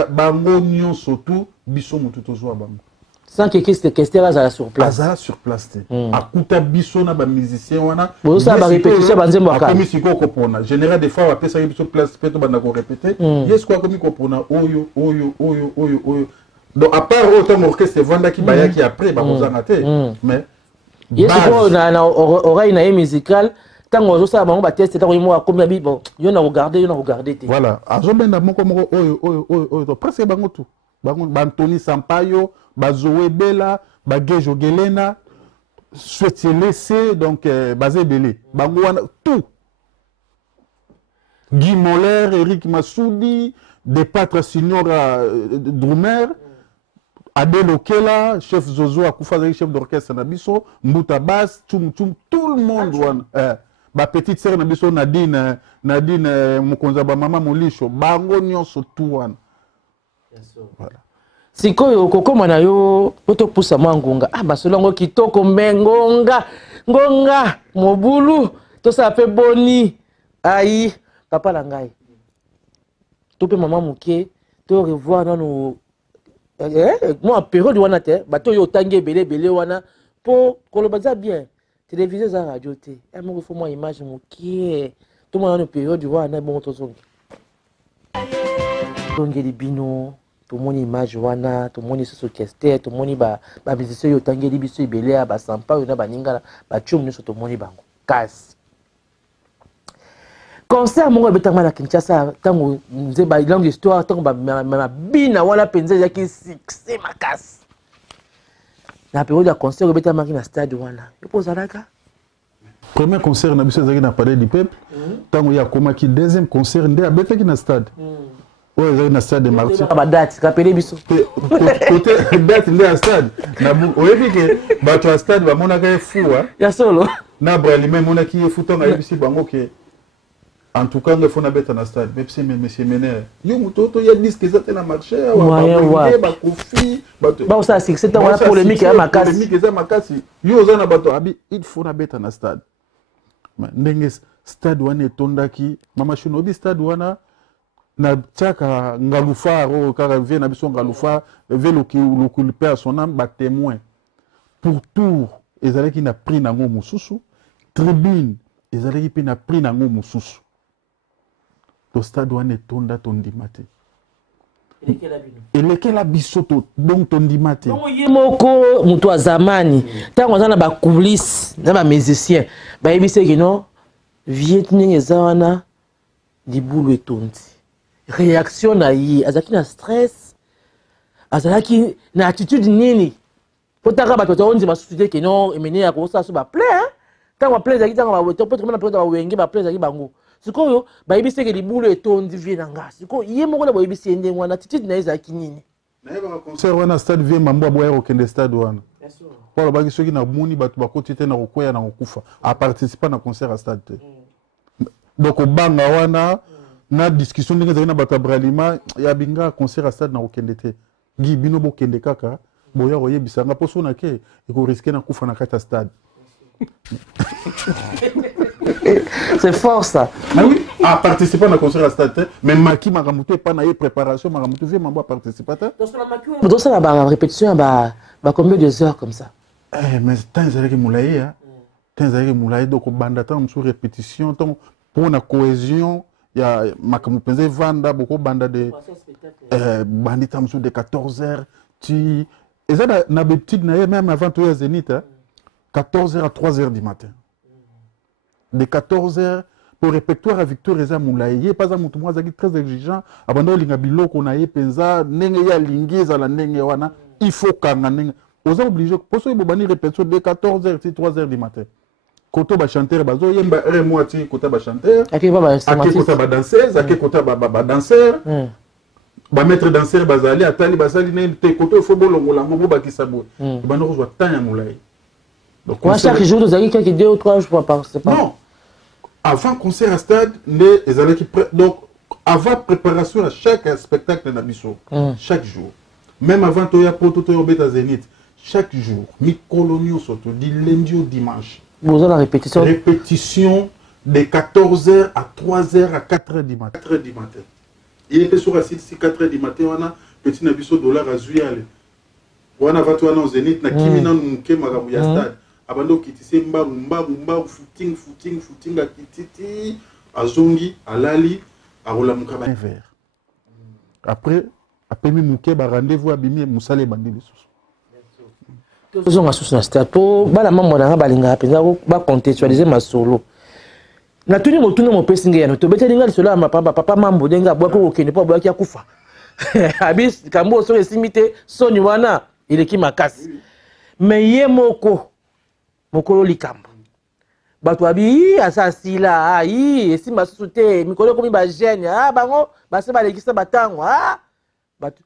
bango nyonso tu biso mutu tozwa bango sans que Kester azala sur place. Azala sur place te. Akuta biso na ba musicien wana. Bo ça ba répétition ba nzembo aka. Comme si ko kopona. Général des fois apesa biso place peto banda ko répéter. Yes quoi comme kopona oyo. Donc à part autant orchestre vanda ki baya ki après ba kozanga te. Mais yes quoi na oreille na musical tant ozo ça ba test tant mo akomi bi bon yo na regarder te. Voilà. Azobenda moko oyo presque bango tout. Bango Anthony Sampaio ba Zoé Bella ba Gejo Gelena souhaité laisser donc basé belé bangouana tout Guy Moller, Eric Massoudi, des pâtres seniors Drumer, Adel Okela, chef Zozo Akoufa, chef d'orchestre Nabiso, Mbouta Bass, tout le monde. Ma petite sœur Nabiso, Nadine Mukonza, Maman Molisho, Bango Nyonso, tout. Voilà. Sikoyo koko mwana yo poto pusa mwangunga basolongo kitoko mengonga ngonga mobulu to sa pe boni ayi papa la ngai to pe maman muke to revoir nanu moi période wana te bato yo tangi belé wana po kolobaza bien télévision za radio te mo faut moi image muke to mwana période wana bon to zongi ngeli bino tout le monde image wana tout le monde sur orchestre tout le monde ba musicien yo tangeli biso ibelea ba sampa yo na baningala ba chum niso tout le monde bango kasi concert mongo betanga na Kinshasa tango nze ba longue histoire tango ba bina wala penze ya ki succès makasi na période ya concert betanga na stade wana yo pozalaka premier concert na biso zaki na Palais du Peuple tango ya koma ki deuxième concert nde abetaki na stade. Oui, il y a une stade de Martyrs. Il y a une date, rappelez biso. Côté date, il y a un stade. Vous voyez que le stade, il y a un fou. Il y a solo. Il y a un qui est fou. En tout cas, il faut un un stade. Même si monsieur Ménère, il y a 10 qui sont dans le marché. Il y a une polémique. Il faut un stade. Le stade est tondaki. Mama Shinobi stade na tchaka ngalufa ro kara vie na biso ngalufa velo ki lokulpe à son âme ba témoin pour tour ezalaki na prix nango mususu tribune ezalaki pe na prix nango mususu to stade wane tonda tondimate elekela bisoto donc tondimate moko mutu wa zamani tango za na ba coulisses na ba musicien ba yebise ki non vietnamien ezawana libulu etondi réaction na yi azaki na stress azaki na attitude nini potaka bato to onzi masutite ke non emene ya ko sa so ba plein tango plein zaki tango ba to potaka na poto ba wenge ba plein zaki bango sikoyo ba yebise ke libulu etondi vie na nga siko ye moko na ba yebise ende wana attitude na ezaki nini na yeba concert wana stade vie mambo boya okende stade wana bien sûr pour ba kisoki na moni bato ba kotite na kokoya na kokufa a participer na concert à stade te donc banga wana na discussion ndenge zaki na bato bralima ya binga concert à stade na kokende te gi bino bokende kaka boya koyebisanga po sona ke eko risquer na kufa na kata stade. C'est fort ça. Mais oui, à participer à concert à stade mais maki makamuto pas na préparation makamuto vie mambo participer donc ça la répétition ba combien de heures comme ça mais tant zalaki moulaye hein tant zalaki moulaye donc banda tant sur répétition tant pour la cohésion il y a makamupenze vanda beaucoup banda de bandi tam sur de 14h tu et ça na habitude na même avant toi à Zénith 14h à 3h du matin de 14h pour répertoire à Victor Reza Moulaye pas à mutu moi zaki très exigeant abando linga biloko na ye penza nenge ya lingiza la nenge wana il faut kanga nenge aux obligés pour ça bobani répétition de 14h à 3h du matin koto ba chanteur bazo yemba moitié kota ba chanteur aké kota ba danseuse aké kota ba danseur ba maître danseur bazali atali basali ne te koto faut bolongola ngo ba kisabo bando ko tant ya Moulaye donc chaque jour nous avons quelques 2 ou 3 jours par semaine. Non. Avant concert à stade, les années qui donc avant préparation à chaque spectacle de Nabiso, chaque jour. Même avant Toya Proto Toya Beta Zénith, chaque jour, mi colonio surtout du lundi au dimanche. Vous avez la répétition. Répétition de 14h à 3h à 4h du matin. 4h du matin. Il était sur la site 4h du matin, on a petit Nabiso dollar à Zuyale. On a avant Toya au Zénith, na kimina nuke magamu ya stade. Abando kitise mba footing a kititi azongi alali arola mukaba vert après mi muke ba rendez-vous abimi musale bandeli susu tozo ngasusu na stade po bala mambo na balinga penza ba contextualiser ma solo na tuni motuna mo pesinga ya to bete linga solo ma papa mambo denga bwa ko okende po bwa ki akufa abis kambo so esimite soni wana ileki makasi mais ye moko mokolo likambo bato abi asa sila ai esimba susu te mikolo komi bagene bango base balekisa batango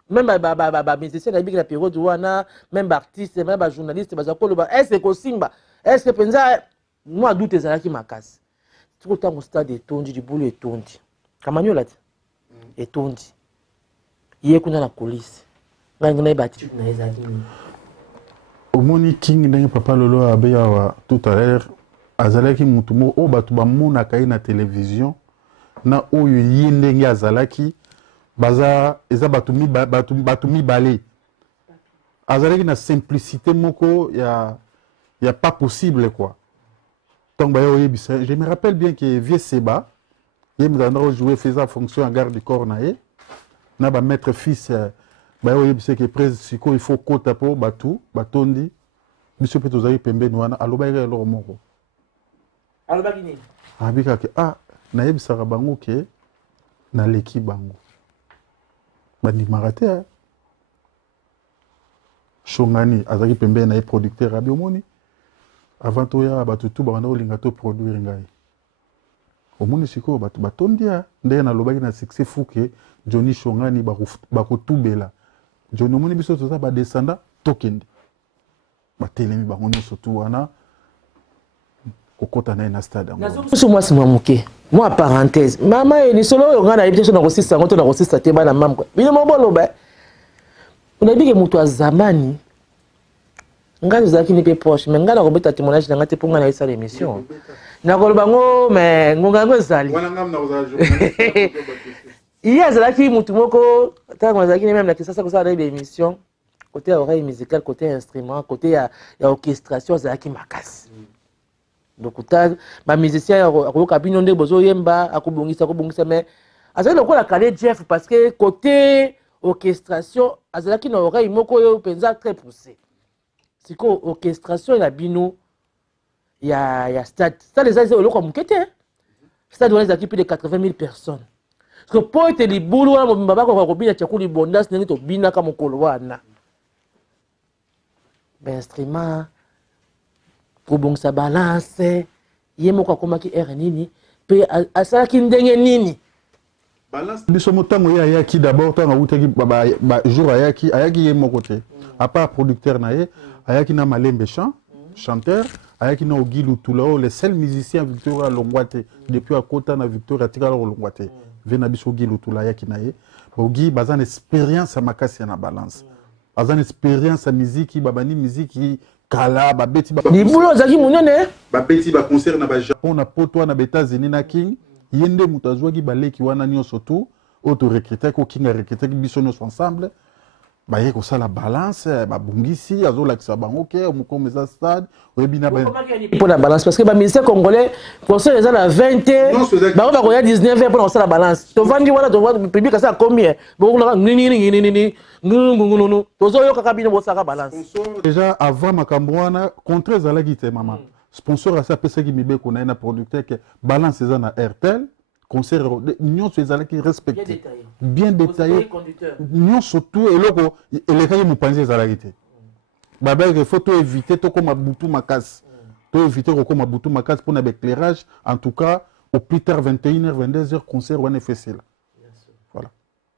même bamusicien na biki na période wana même baartiste même bajournaliste baza koloba est-ce kosimba est-ce penza mwa doute ezalaki makasi tiko ntango stade etondi libulu etondi kamanyola te etondi ye kuna na kolisi ngai nayebi attitude na ye ezalaki nini omoni king ndenge papa lolo abeya awa tout à l'heure azalaki mutu moko oyo bato bamonaka ye na télévision na oyo ye ndenge azalaki baza eza bato mibale azalaki na simplicité moko ya pas possible quoi donc baya oyebisa je me rappelle bien que vieux Seba ye mzanda ojouer faisait fonction en garde du corps na ye na ba maître fils baya oyebisa que presse siko il faut kota po batu batondi biso pe tozali pembeni wana alobaki eloko moko alobaki nini abikaki nayebisaka bango ke naleki bango bandimaka te Shongani azalaki pembeni na ye producteur abi omoni avant toya bato tu babanda kolinga to produire ngai omoni sikoyo bato batondi ndenge nalobaki na succès fou ke Johnny Shongani bakotubela Johnny omoni biso toza badescenda tokende batelemi bango nyonso tu wana kokota na ye na stade so mwasi mwa moke mwa parenthèse mama elisolo oyo ngai nayebi te so nakosisa yango to nakosisa te bana mama bino moboloba onayebi ke moto azamani ngai tozalaki ni mpe proche mais ngai nakobeta témoignage na ngai te mpo ngai nayesala émission nakoloba ngo mais ngonga yango ezali iye azalaki motu moko ntango azalaki ne meme na kisasa kosala na ye baémission côté ya oreille musicale côté instrument côté ya orchestration azalaki makasi donc bamusicien akoyoka bino nde bozoyemba akobongisa mais azalaki lokola kale Jeff parce que côté orchestration azalaki na oreille moko oyo mpenza très poussé siko orchestration na bino ya stade ezali eloko moke te stade wana ezalaki plus de 80 000 personnes parce que po ete libulu wana mobimba bakoka kobina tiaku libonda ndenge tobinaka mokolo wana bainstrument kobongisa balance ye moko akomaki aire nini mpe asalaki ndenge nini balance biso motango ye ayaki d'abord ntango awutaki jour ayaki ye moko te à part producteur na ye ayaki na Malembe chanteur ayaki na Ogi Lutula oyo le seul musicien Victoria alongwa te depuis akota na Victoria atikala kolongwa te ve na biso Ogi Lutula ayaki na ye Ogi baza na expérience ya makasi ya na balance baza na expérience ya miziki babani miziki kala babeti libulu ozalaki monene babeti baconcert na bajapon na poto na baétats-unis na king ye nde moto azwaki baleki wana nyonso tu oyo torecrutaki okinga recrutaki biso nyonso ensemble baye kosala balance babongisi azolakisa bango ke mokoma eza stade oyebi na mpo na balance parce que bamusicien congolais concert eza na 20 te bango bakoya 19 heures mpo na kosala balance tovandi wana public asala combien bokolaka nini tozoyokaka bino bosalaka balance déjà avant makambo wana contre ezalaki te mama sponsor asi apesaki mibeko na ye na producteur ke balance eza na airtel concert nyonso ezalaki respecté bien détaillé nyonso tu eloko elekaki mopanzi ezalaki te babelke faut toéviter tokóma butu makasi toéviter kokóma butu makasi mpona baéclairage en tout cas au plus tard 21h 22h concert wana efesela voilà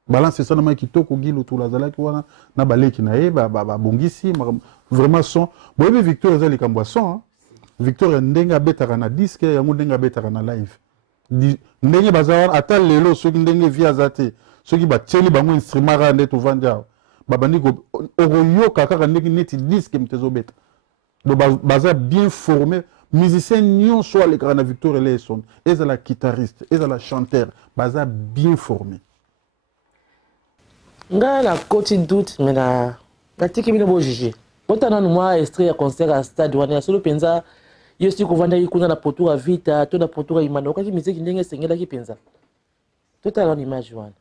balance esalamaki kitoko Ogi Lutula azalaki wana na baleki na ye babongisi vraiment son boyebi Victor eza likambo ya son Victor ndenge abetaka na disque yango ndenge abetaka na live ndenge baza wana ata lelo soki ndenge vi aza te soki batieli bango instrument kaka nde tovandi awa babandi okoyoka kaka ndenge neti disque moto ezobeta donc baza bien formé musicien nyonso alekaka na Victor Eleson ezala guitariste ezala chanteur baza bien formé ngai nakoti doute mais natiki bino bojuge otana mwa extrait ya concert ya stade wana ya solo mpenza yo si kovandaki kuna na potour ya vita to na potour ya imanda okaki miziki ndenge esengelaki mpenza totala wana image wana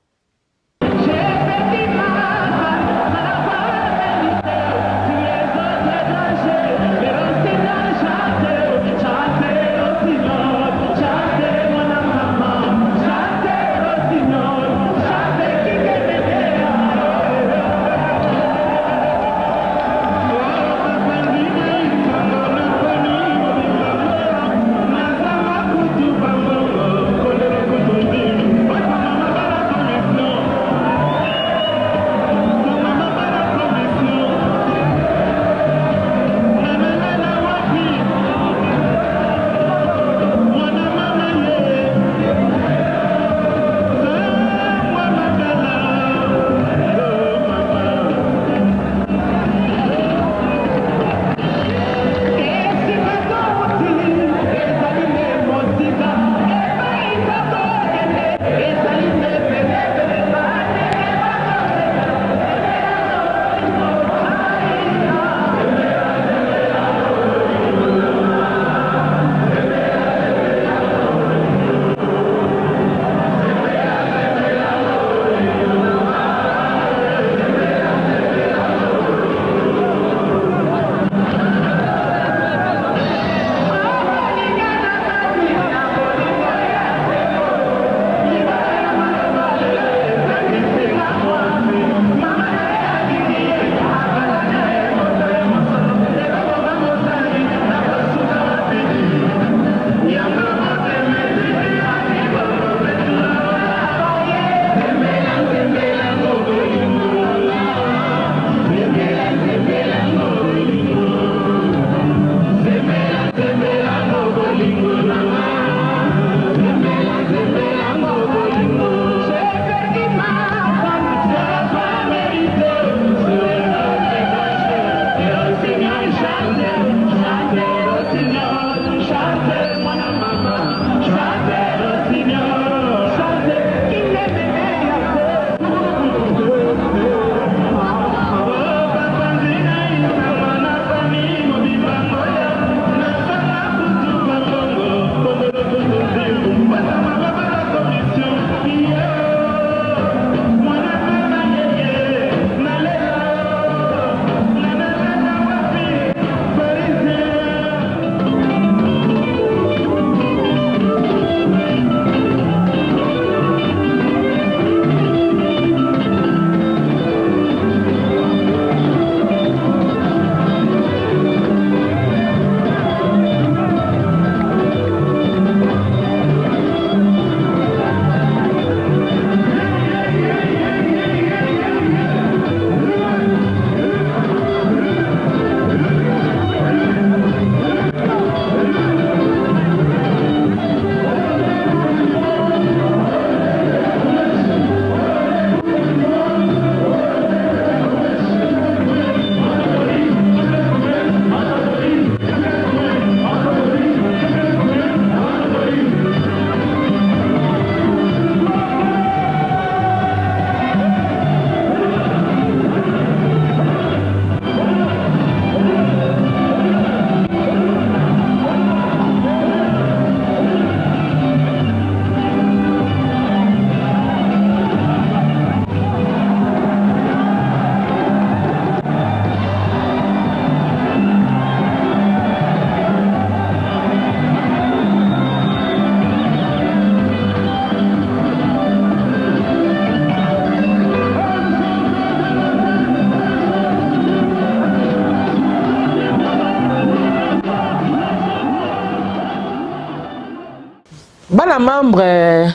bana membre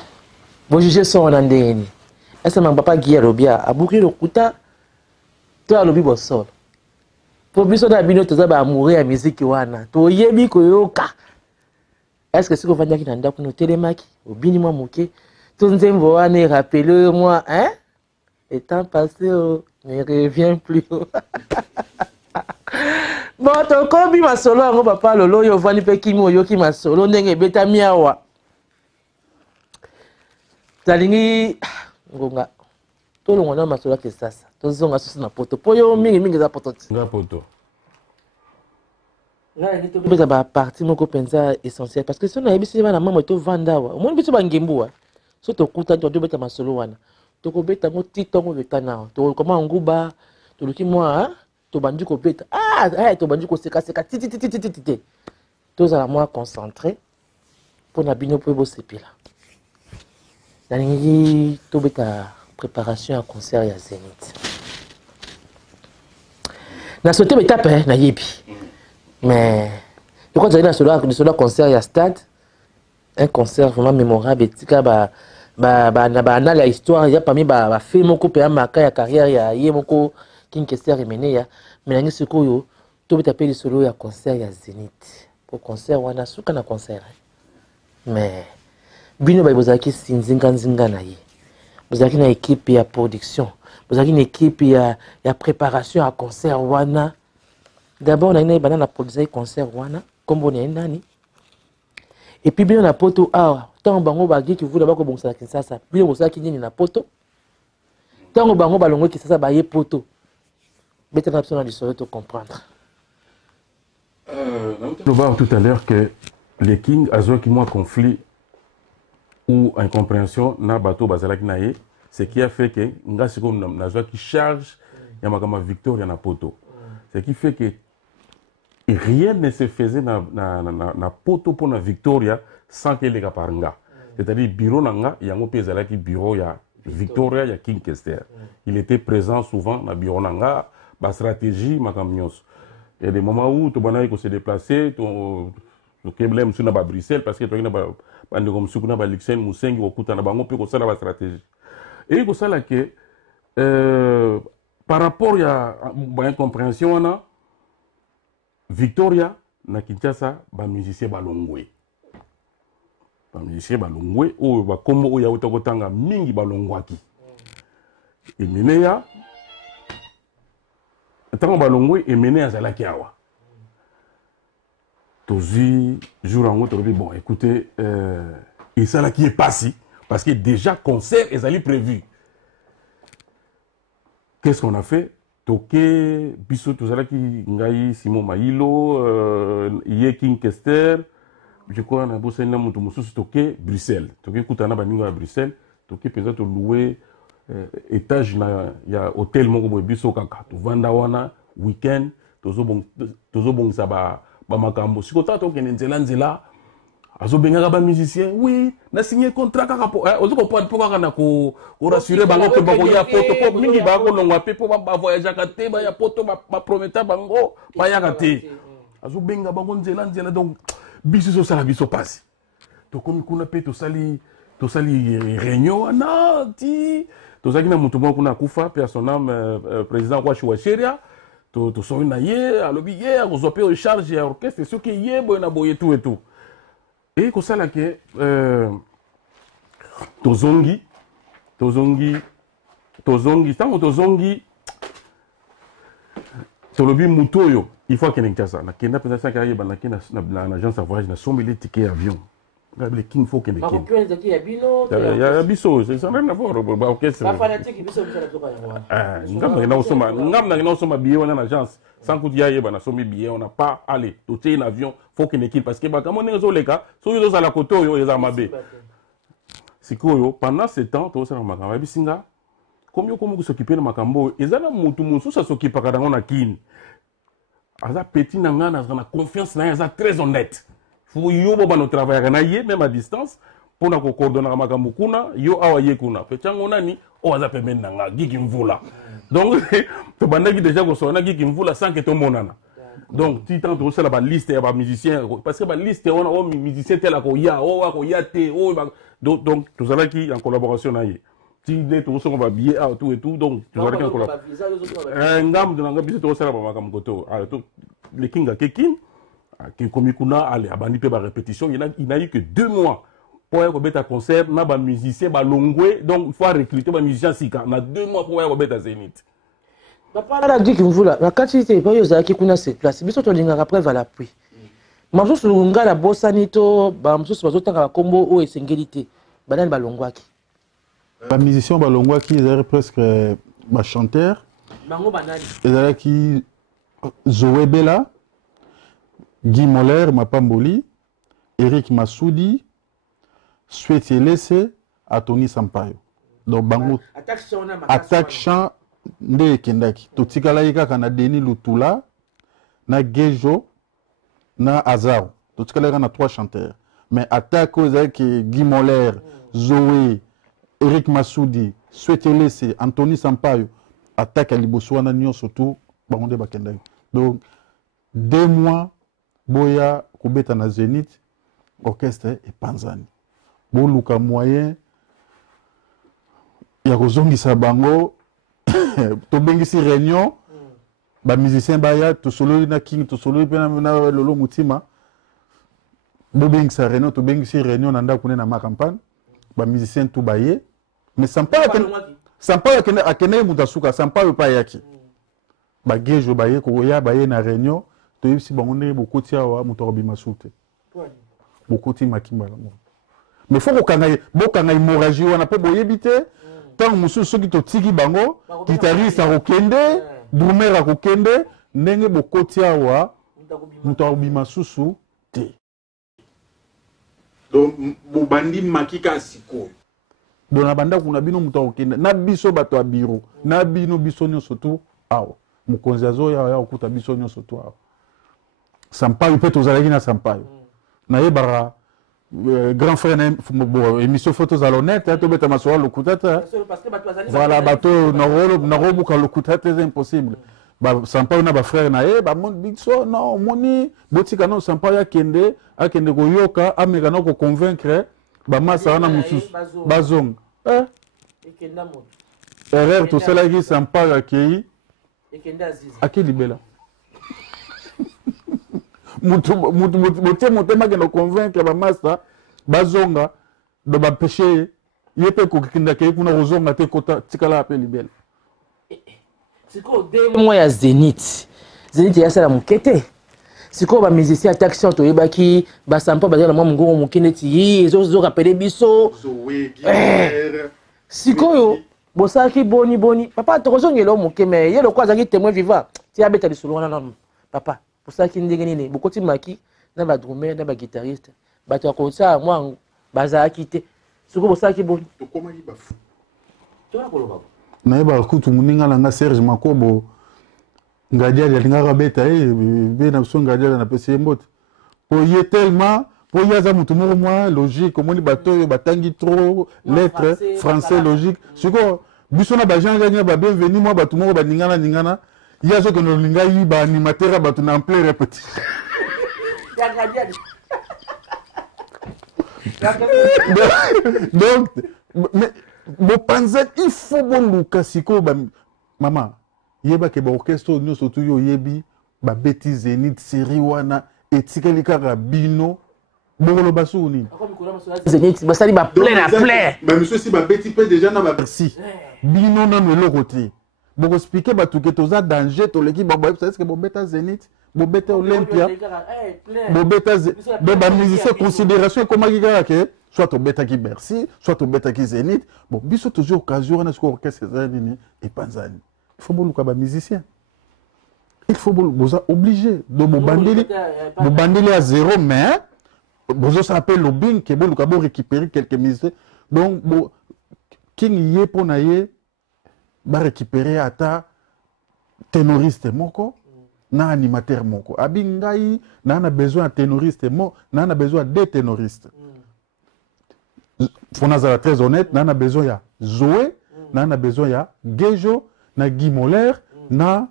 vous jugez son en ndeni est-ce que mon papa Guy Robia a bouclé le kuta to alobi bosol pour biso na bino to za ba mourir à musique wana to yebi ko yoka est-ce que ce que vanya ki na ndako no telemaki obini moi moké to nzembo wana rappelez moi hein étant passé ne revient plus bon to kobi masolo ngo papa lolo yo vani pe kimo yo ki masolo ndenge beta miawa talingi ngonga to longo na masolo ke sasa to zonga susu na poto po yo mingi za poto nga poto nga ni to beta ba partie moko penza essentiel parce que si on a ebisi bana mama to vanda wa mon biso bangembu so to kuta to beta masolo wana to ko beta ngo titongo betana to koma nguba to luki moi to bandi ko beta to bandi ko seka titi to za moi concentré pour na bino po bo sepila nalingi to beta préparation à concert ya Zénith na sauté étape na yebi mais je crois que j'ai sur concert ya stade un concert vraiment mémorable etika ba na la histoire ya parmi ba film moko pe amaka ya carrière ya ye moko King Kester emene ya mais nangi sikoyo to beta pe solo ya concert ya Zénith pour concert wana suka na concert mais bino ba bozaki sinzinga na ye bozaki na équipe ya production bozaki na équipe ya préparation à concert wana d'abord na bana na produire concert wana kombo na nani et puis bien na poto tant bango bagi ki vula bako bongsa Kinshasa bien bosaki nini na poto tant bango balongo Kinshasa ba ye poto beta na besoin de sauver to comprendre nous voir tout à l'heure que les King azo qui moi conflit ou incompréhension na bateau bazalaki na ye ce qui a fait que nga siko na zo qui charge ya makama Victoria na poto ce qui fait que rien ne se faisait na poto pour na Victoria sans que les caparanga c'est-à-dire bureau nanga yango pezala ki bureau ya Victoria ya King Kester il était présent souvent na bureau nanga ba stratégie makamnyos il y a des moments où to bana ko se déplacer to keblem suna ba Bruxelles parce que to ina ba bande comme sukuna ba Luxembourg musengi okuta na bango pe ko sala ba stratégie et ko sala que par rapport ya ba incompréhension na Victoria na Kinshasa ba musicien balongwe oyo ba kombo oyo auta kotanga mingi balongwaki emeneya tango balongwe emeneya zalaki awa tozi jour en autre bon écoutez et ça là qui est passé parce que déjà concert ezali prévu qu'est-ce qu'on a fait toke biso tozalaki ngai Simon Maïlo ye King Kester je crois na bosse na mutu mususu toke Bruxelles toke kutana baninga à Bruxelles toke penza to louer étage na ya hôtel moko boy biso kaka to vanda wana weekend tozo bongisa ba makambo siko ta toke nzela azo benga ba musicien oui na signé contrat kaka po ozo ko pas kaka na ko rassurer bango ke bako ya poto po mingi ba ko longwa pe po ba voyage kate ba ya poto ba prometa bango ba ya kate azo benga bango nzela donc biso sala biso passe to komi kuna pe to sali réunion na ti to zaki na mutu moko na kufa pe son âme président kwa Chouacheria to so na ye alobi ye azo pe o charge ya orchestre ce que ye boy na boye tout et tout et ko sala ke tozongi tango tozongi tolobi mutoyo il faut qu'il y ait ça na kenda pensa ça qu'il y a na agence à voyage na sombi les tickets avion le King faut qu'il y ait ya biso c'est ça même na voir ba orchestre ba fanatique biso na toka ngam na osoma billet wana na agence sans que ya yeba na sombi billet on n'a pas aller to tien avion faut qu'il y ait parce que ba comme on est zoleka so yo za la koto yo za mabe sikoyo pendant ce temps to ça na makamba bisinga comme yo comme s'occuper na makambo ezana mutu mususa s'occuper ka dango na kin aza petit nanga na confiance na aza très honnête faut yo bo bano travailler na ye même à distance pour na ko coordonner makambo kuna yo awa ye kuna pechango nani o aza pembeni nanga giki mvula donc to bandaki déjà ko sona giki mvula sans que to monana Donc, si tu as la liste, il y a des musiciens. Parce que la liste, on a des musiciens tels qu'il y a, donc, tout ça qui est en collaboration. Si tu as un billet, tout et tout, donc, tu as en collaboration. Un gamme de l'anglais, tu as le King à Kekin, qui est allé à Bandi la répétition, il n'a eu que 2 mois. Pour faire un concert, il y a des musiciens, donc il faut recruter des musiciens. Il y a 2 mois pour faire un Zénith. Papa a dit que vous la quantité pas yo zaki kuna cette place biso to linga après va la pluie mamusu lunga la bossa nito ba musu bazotanga kombo o esengeli banani balongwaki ba musicien balongwaki ils étaient presque ba chanteur bango banani ezalaki Zoé Bella, Guy Moller Mapamboli, Eric Massoudi, Sweti Lese, Atoni Sampaio. Donc bango attaque chant nde kendaki totikala kaka na Denis Lutula na Gejo na Azaro totikala na 3 chanteurs mais attaque avec Guy Moller, Zoé, Eric Massoudi, Swetelese, Anthony Sampaio attaque à liboso na nyo surtout bango nde bakendaki. Donc 2 mois boya kubeta na Zénith orchestre et Panzani boluka moyen ya kozongisa bango tobengisi réunion ba musicien baya to solo na King to solo pe na Lolo Mutima bobengisa réunion tobengisi réunion na ndako na ma campagne ba musicien tout baye mais sans pas akene mutasuka sans pas pa yaki ba gejo baye ko ya baye na réunion to yisi bango ne bokoti awa mutobi masute bokoti makimba la mais faut ko kanga hémorragie wana pe boyebite tant musu soki to tiki bango guitariste akokende drummer akokende ndenge bokoti awa mutobi masusu te donc bobandi makika siko donc na banda kuna bino muto akokende na biso bato ya biro na bino biso nyonso tu awa mukonzi azoya ya okuta biso nyonso tu awa Sampaio pe tozalaki na Sampaio na yebara grand frère na émission photos à l'honnête to beta masoa lokutata voilà bato na robuka lokutata c'est impossible ba Sampaio na ba frère na ba mon biso non moni botika no Sampaio akende ko yoka ameka no ko convaincre ba masa na mususu bazong erreur to cela qui Sampaio akei akilibela mutu motema ke no convaincre ba master bazonga do ba péché yepe ko kinda ke kuna rozonga te kota tikala apel libela siko 2 mois ya Zénith ya sala mukete siko ba musicien attaque to yebaki ba sampa ba na mungu mukene ti zo rappeler biso siko yo bosaki boni papa to kozongela mukeme ye lokwa zaki témoin vivant ti abeta lisolo wana non papa pour ça qu'il ndenge nini bokoti maki na ba drummer na ba guitariste bato akosa mwa baza akite siko bosaki boni to koma bafu to akoloba na ba kutu muninga na Serge Makobo ngadia linga beta be na so ngadia na pesi mbote po ye tellement po yaza mutu mo moi logique comme ni bato yo batangi trop lettres français logique siko biso na ba janja ba bienvenue moi bato mo ba ningana il y a ce que nous avons des animateurs qui sont en plein répétition. Donc, mais pensez, il faut bon Lukasiko, maman, il y a des orchestres qui sont tous yebi, ba bêtises Zénith, série wana, et tikalika rabino, bolo basouni. Zénith, basali ba plein à plein. Mais monsieur si ba bêtises déjà na ba merci. Bino na no côté. Bon expliquer ba tout que toza danger to l'équipe ba est-ce que bobeta Zénith bobeta Olympia bobeta de ba musicien considération comment qui que soit to beta qui Bercy soit to beta qui Zénith bon biso toujours occasion na ce orchestre Zénith et Panzani il faut boluka ba musicien il faut boza obligé de bobandeli à zéro mais bozo s'appelle lobbying que boluka bo récupérer quelques musiciens donc bo king yé pour naie ba récupérer ata ténoriste moko na animateur moko abingai na besoin de ténoriste mo na besoin de ténoriste Fonazala très honnête na besoin ya Zoé na besoin ya Gejo na Guy Moller na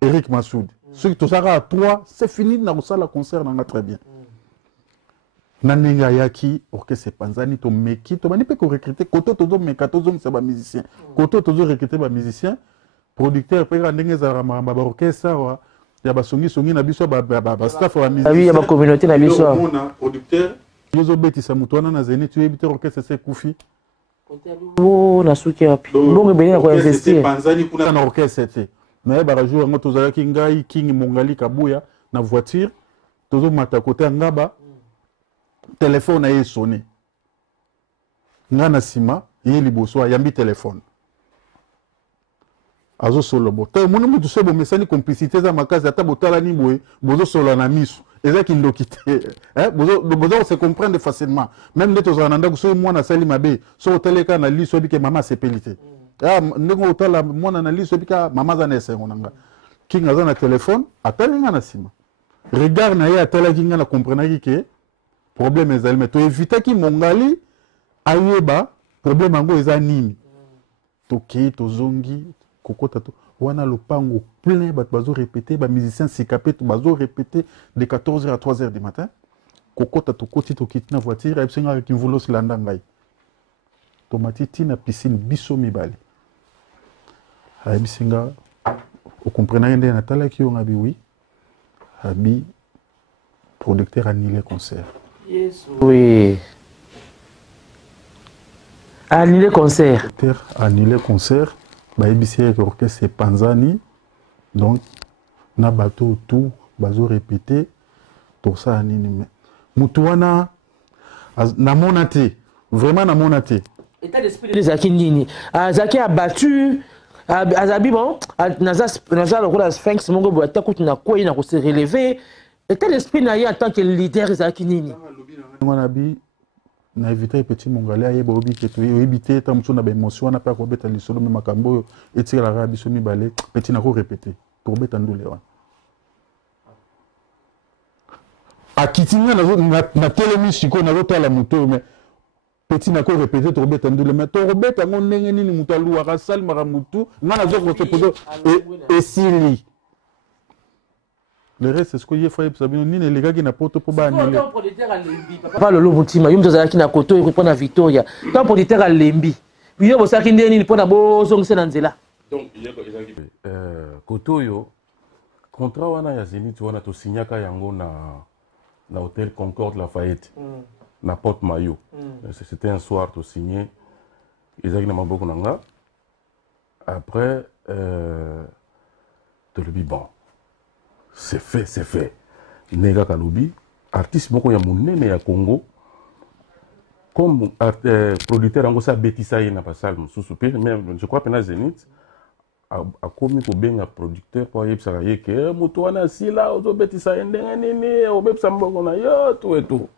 Eric Massoud Ceux qui sont à 3, c'est fini, na la concert na très bien. Nanenga yaki orchestre Panzani to meki to bani pe ko recruter koto tozo meka tozo c'est ba musicien. Koto tozo recruter ba musicien, producteur pe ndenge za ba orchestre wa ya ba songi na biso ba staff wa musicien. Oui, ya ba communauté na biso. Producteur Yozo beti sa mutwana na zeni tu ebiter orchestre c'est Koufi. Oh na suki wapi. Bongo benina ko investir. Panzani pour Na orchestre c'était. Mais ba jour ngo tozo yaki ngai King Mongali Kabuya na voiture tozo mata côté ngaba. Téléphone a sonné. Ngana sima, yé liboso yambi téléphone. Azo solo bo. Ta mona mutu so bo mesani complicité za makazi ata botala ni boye, bozo solo na misu. Eza ki ndokite. Bozo se comprendre facilement. Même de tozo nanda ko so mwana sali mabe, so teleka na liso bike mama sepelité. Ah ndeko otala mwana na liso bika mama za nese ngonanga. Kinga za na téléphone, atali ngana sima. Regard na ye atala kinga na comprendre ki problème ezali mais to éviter ki mongali ayeba problème ango eza nini to ki to zongi kokota to wana lopango plein bat bazo répéter ba musiciens sikapé to bazo répéter de 14h à 3h du matin kokota to koti to kitna voiture et senga avec volo slanda ngai to matiti na piscine biso mibale ay bisinga o comprenez ndé natala ki on abi oui abi producteur annulé concert. Yes. Oui. Annulé concert. Annulé concert. Bah, EBC orchestre Panzani. Donc, na bateau tout, bazo répété. Tout ça, anime. Moutouana, na monate. Vraiment na monate. État d'esprit de Zaki Nini. Zaki a battu. Azabi, bon, Naza, le rôle de Sphinx, mon gars, il na quoi, il a se relevé. État d'esprit en tant que leader Zaki Nini. On a dit, na éviter petit mongalais ayeba obi que tu éviter tant que na ba émotion na pas ko beta li solo même makambo etira la rabi so mi balé petit na ko répéter pour beta ndule wa akitinga na telemi siko na rota la moto mais petit na ko répéter to beta ndule mais to beta ngo ndenge nini mutu aluwa ka sal mara mutu ngana zo ko te pozo et sili. Le reste, c'est ce qu'il y a fait. Les gars qui n'ont pas pour bannier. Papa Lolo Boutima, il y a qui n'a koto, il prend la Victoria. Tant pour dire à Lembi. Il y a aussi qui n'est pas d'abord son Senanzela. Donc, koto yo, contrat wana ya Zénith wana to signaka yango na hôtel Concorde Lafayette, na Porte Maillot. C'était un soir to signé. Ils ont maboko nanga. Après, te le bon. C'est fait, c'est fait. Nega Kaloubi, artiste moko ya monene ya Congo, comme producteur ango sa betisa ye na basal mususu pe même je crois pena Zénith a commis ko benga producteur pour yebsa ye ke mutu wana sila ozo betisa ndenge nini obepsa mbongo na yo tout et tout.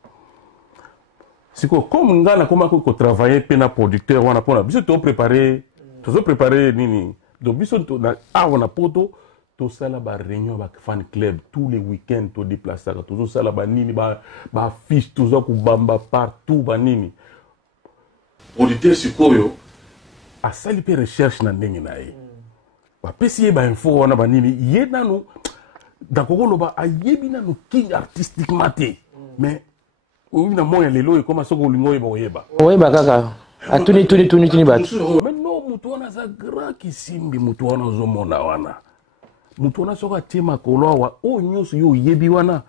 Siko comme ngana koma ko travailler pena producteur wana pona biso to préparer nini donc biso to na wana poto tout ça là, réunion avec fan club tous les week-ends, tout déplacé, tout ça là, nini, fiche, tout ça, bamba partout, nini. Auditeur Sikoyo, a sali pe recherche na ndenge na ye. Ba pesi ba info wana nini, ye na no, d'accord loba a yebi na no king artistique maté, mais oui na moya lelo e comme ça ko lingo yeba yeba. Oui ba kaka. A tuni ba. Mais non, mutu wana za grand kisimbi mutu wana zo mona wana. Mutu wana soka tema koloa o nyusu yo yebi wana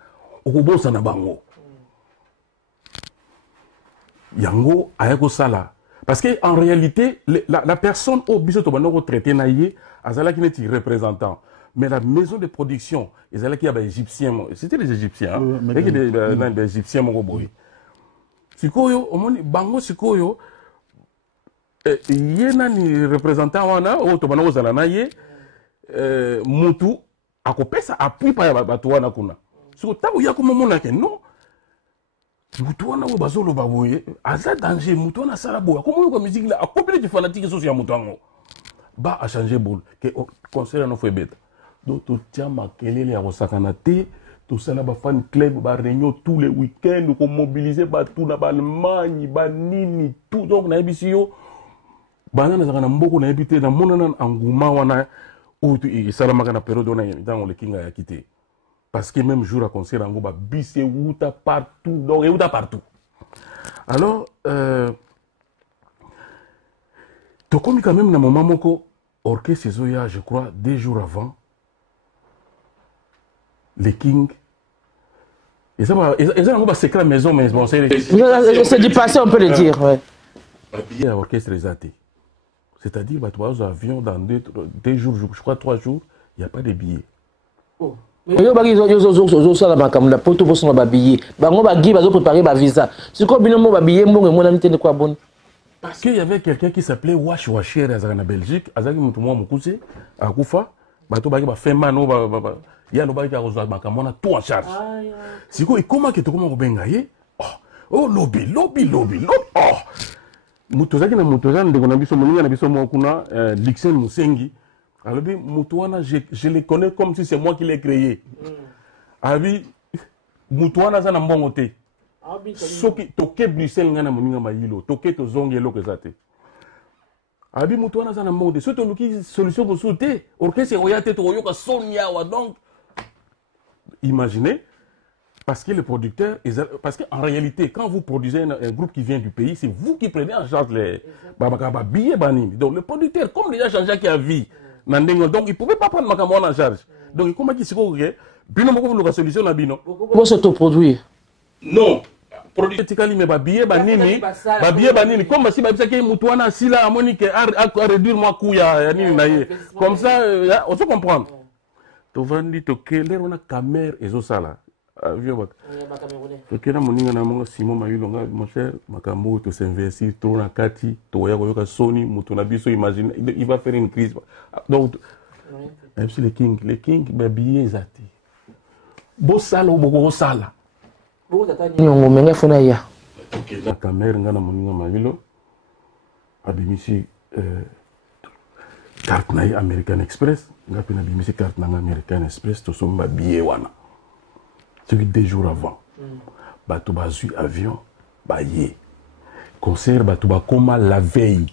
okobosa na bango. Yango ayako sala parce que en réalité la personne au biso to banoko traité na ye azala qui n'est représentant mais la maison de production ezala qui aba égyptien c'était les égyptiens mais des égyptiens moko boy. Sikoyo omoni bango sikoyo ye nani représentant wana o to banoko zala na ye mutu akopesa appui pa ya bato wana kuna siko tango ya komomona ke non mutu wana we bazolo baboye aza danger mutu wana sala boya komo ko musique la akopele du fanatique so ya mutu ango ba a changer boule que concert no foi beta donc to tia makelele ya kosakana te to sala ba fan club ba réunion tous les week-ends ko mobiliser ba tout na ba Allemagne ba nini tout donc na ebisio bana na zakana mboko na ebité na monana engouement wana Et ça, la période où on le King a quitté. Parce que même jour à concert, on va bisser partout. Donc, et partout. Alors, tu comme quand même dans mon moment que orchestre Zoya, je crois, 2 jours avant, les Kings. Et ça va secret la maison, mais bon, c'est du passé, on peut le dire. Ouais. Il y a l'orchestre Zate. C'est-à-dire, tu vas aux avions dans 2 jours, je crois 3 jours, il n'y a pas de billets. Oh. Yo bagi zo sala makamula poto boso ba billet. Bango ba gi bazo préparer ba visa. Si ko binomo ba billet mbongo mona mitende kwa bon. Parce qu'il y avait quelqu'un qui s'appelait Wash Washer en Belgique, azaki mutu mwa mukuse akufa, bato baki ba femano ba ya no baki akozwa makamona tout en charge. Siko ikoma ke to koma kobenga ye. Oh lobby. Oh. Mutozaki na mutozana ndeko na biso moninga na biso mokuna Lixen Musengi. Alors, Moutouana, je le connais comme si c'est moi qui l'ai créé. Abi, Moutouana, ça n'a pas monté. Soki, toke Bruxelles, ngana moninga maïlo, toke to zongelo que ça te. Abi, Moutouana, ça n'a pas monté. Surtout, nous solution pour sauter. Orchestre, oyate, to oyoka sonia wa donc. Imaginez, parce que le producteur, parce qu'en réalité, quand vous produisez un groupe qui vient du pays, c'est vous qui prenez en charge les billets banini. Donc, le producteur, comme déjà Jean-Jacques a vu, donc il ne pouvait pas prendre Makamon en charge. Donc comment il s'est dit Bino moko la solution na bino. Comment s'autoproduire? Non. Produire tikali mais billet banini comme si babisa ke mutuana sila amonique à réduire moi couya nini na ye. Comme ça on se comprend. To vandi to keler on a caméra ezo sala. Vieux bak. Ok na moninga na monga Simon Mayulonga mon cher makambo to s'investir trop na kati to ya koyoka Sony mutu na biso imagine il va faire une crise. Donc même si les King billet zati. Bo sala ou boko sala. Nyongo menga fona ya. Ok la caméra ngana moninga Mayulo abimisi carte na American Express ngapi na bimisi carte na American Express to somba billet wana. Celui 2 jours avant. Bato bazui avion, baye. Concert, bato bakoma la veille.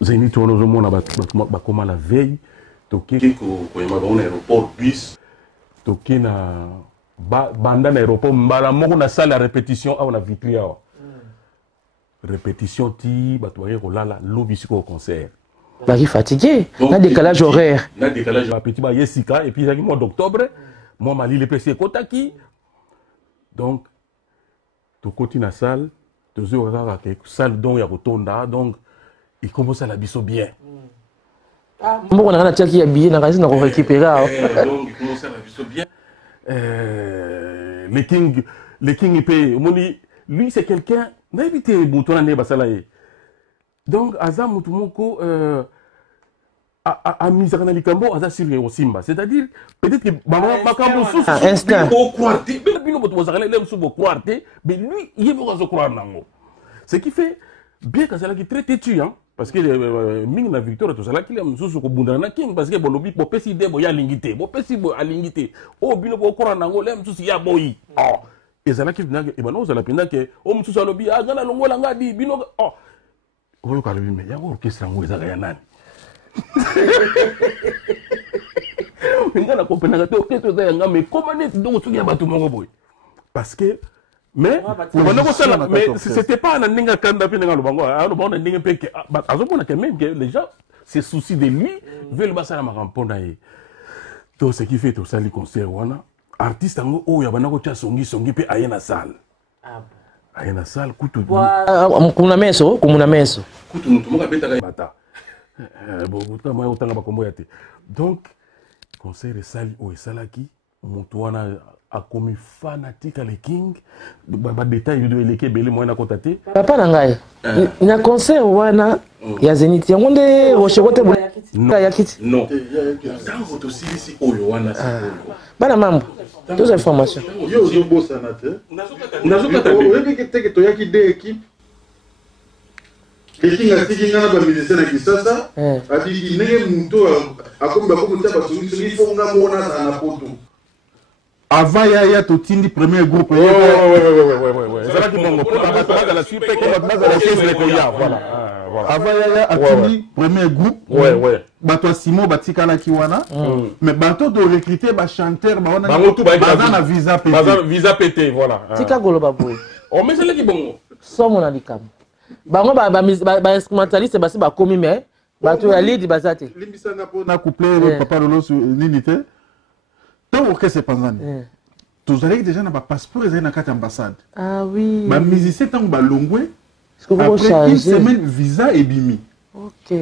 Zeni tono zo mona bato bakoma la veille. Toke ko yema ba na aéroport bus. Toke na banda na aéroport mbala moko na salle à répétition a on a vitri awa. Répétition ti bato baye ko lala lobi siko au concert. Bari fatigué, na décalage horaire. Na décalage petit ba yesika et puis au mois d'octobre moi, Mali, les PC Kotaki. Donc, tu continues la salle, tu as la salle dont il y a Rotonda, donc il commence à la biseau bien. Bon, on a un qui est habillé dans la on récupère. Donc, il commence à la biseau bien. Les King, il paye. Lui, c'est quelqu'un, n'a évité Moutouana Nebasalaye. Donc, Azam Moutoumoko, à Mizarana Likambo, à Zassir au Simba. C'est-à-dire, peut-être que Makambo sous instinct. Mais lui, il veut se croire. Ce qui fait, bien que c'est là qui est très têtu, hein, parce que Ming na Victor, tout ça là, qu'il y a un sous Bundana King, parce que bon, lobby, pour pessi de boya lingité, pour pessi à lingité. Oh, bino pour croire nango, l'aime sous ya boyi. Oh, et ça là qui vient, et ben non, ça là, que, oh, sous sa lobby, ah, gana longo langa di, bino, oh. Oh, yo kalobi, mais y'a un orchestre en Ouéza Gayanan. Mais comment est-ce que parce que mais c'était pas un ninga kanda pe nga lubango alors bon ninga pe azomona que même que les gens se soucient de lui veulent basala makamponda ye to ce qui fait tout ça les concerts wana artiste ngo o ya banako cha songi pe ayena salle ayena salle kutu kumuna meso kutu mutu moka beta ka bata donc, concert et sali ou salaki, Moutouana a commis fanatique à les King. Bah détail de l'équipe belé moi na contaté. Papa nangai. Na concert wana ya Zenith. Yangonde oshekote bula yakiti. Non. Dans votre ici oyo wana sikoyo. Bana mambo. Toutes informations. Yo zo bossa na te. Nazoka ta wewe ke to yaki de équipe. Les King atiki ngana ba musicien na Kisasa atiki nenge muto akomba ko mutia ba solution fonga mona na poto avant ya totindi premier groupe ouais ça qui bongo pour la la suite que la base la chaise les koya voilà avant ya atindi premier groupe ouais bato ya Simon batikalaki wana mais bato de recruter ba chanteur ba wana bango tout na visa pété visa pété voilà tika goloba boy o mais c'est qui bongo somo na likam bango ba instrumentaliste basi ba komi mais bato ya lead bazate limbisanga po na couplet papa lolo sur l'unité tant que c'est panzani tous allez déjà na ba passeport et na carte ambassade ah oui ba musicien tant ba longwe après une semaine visa et bimi ok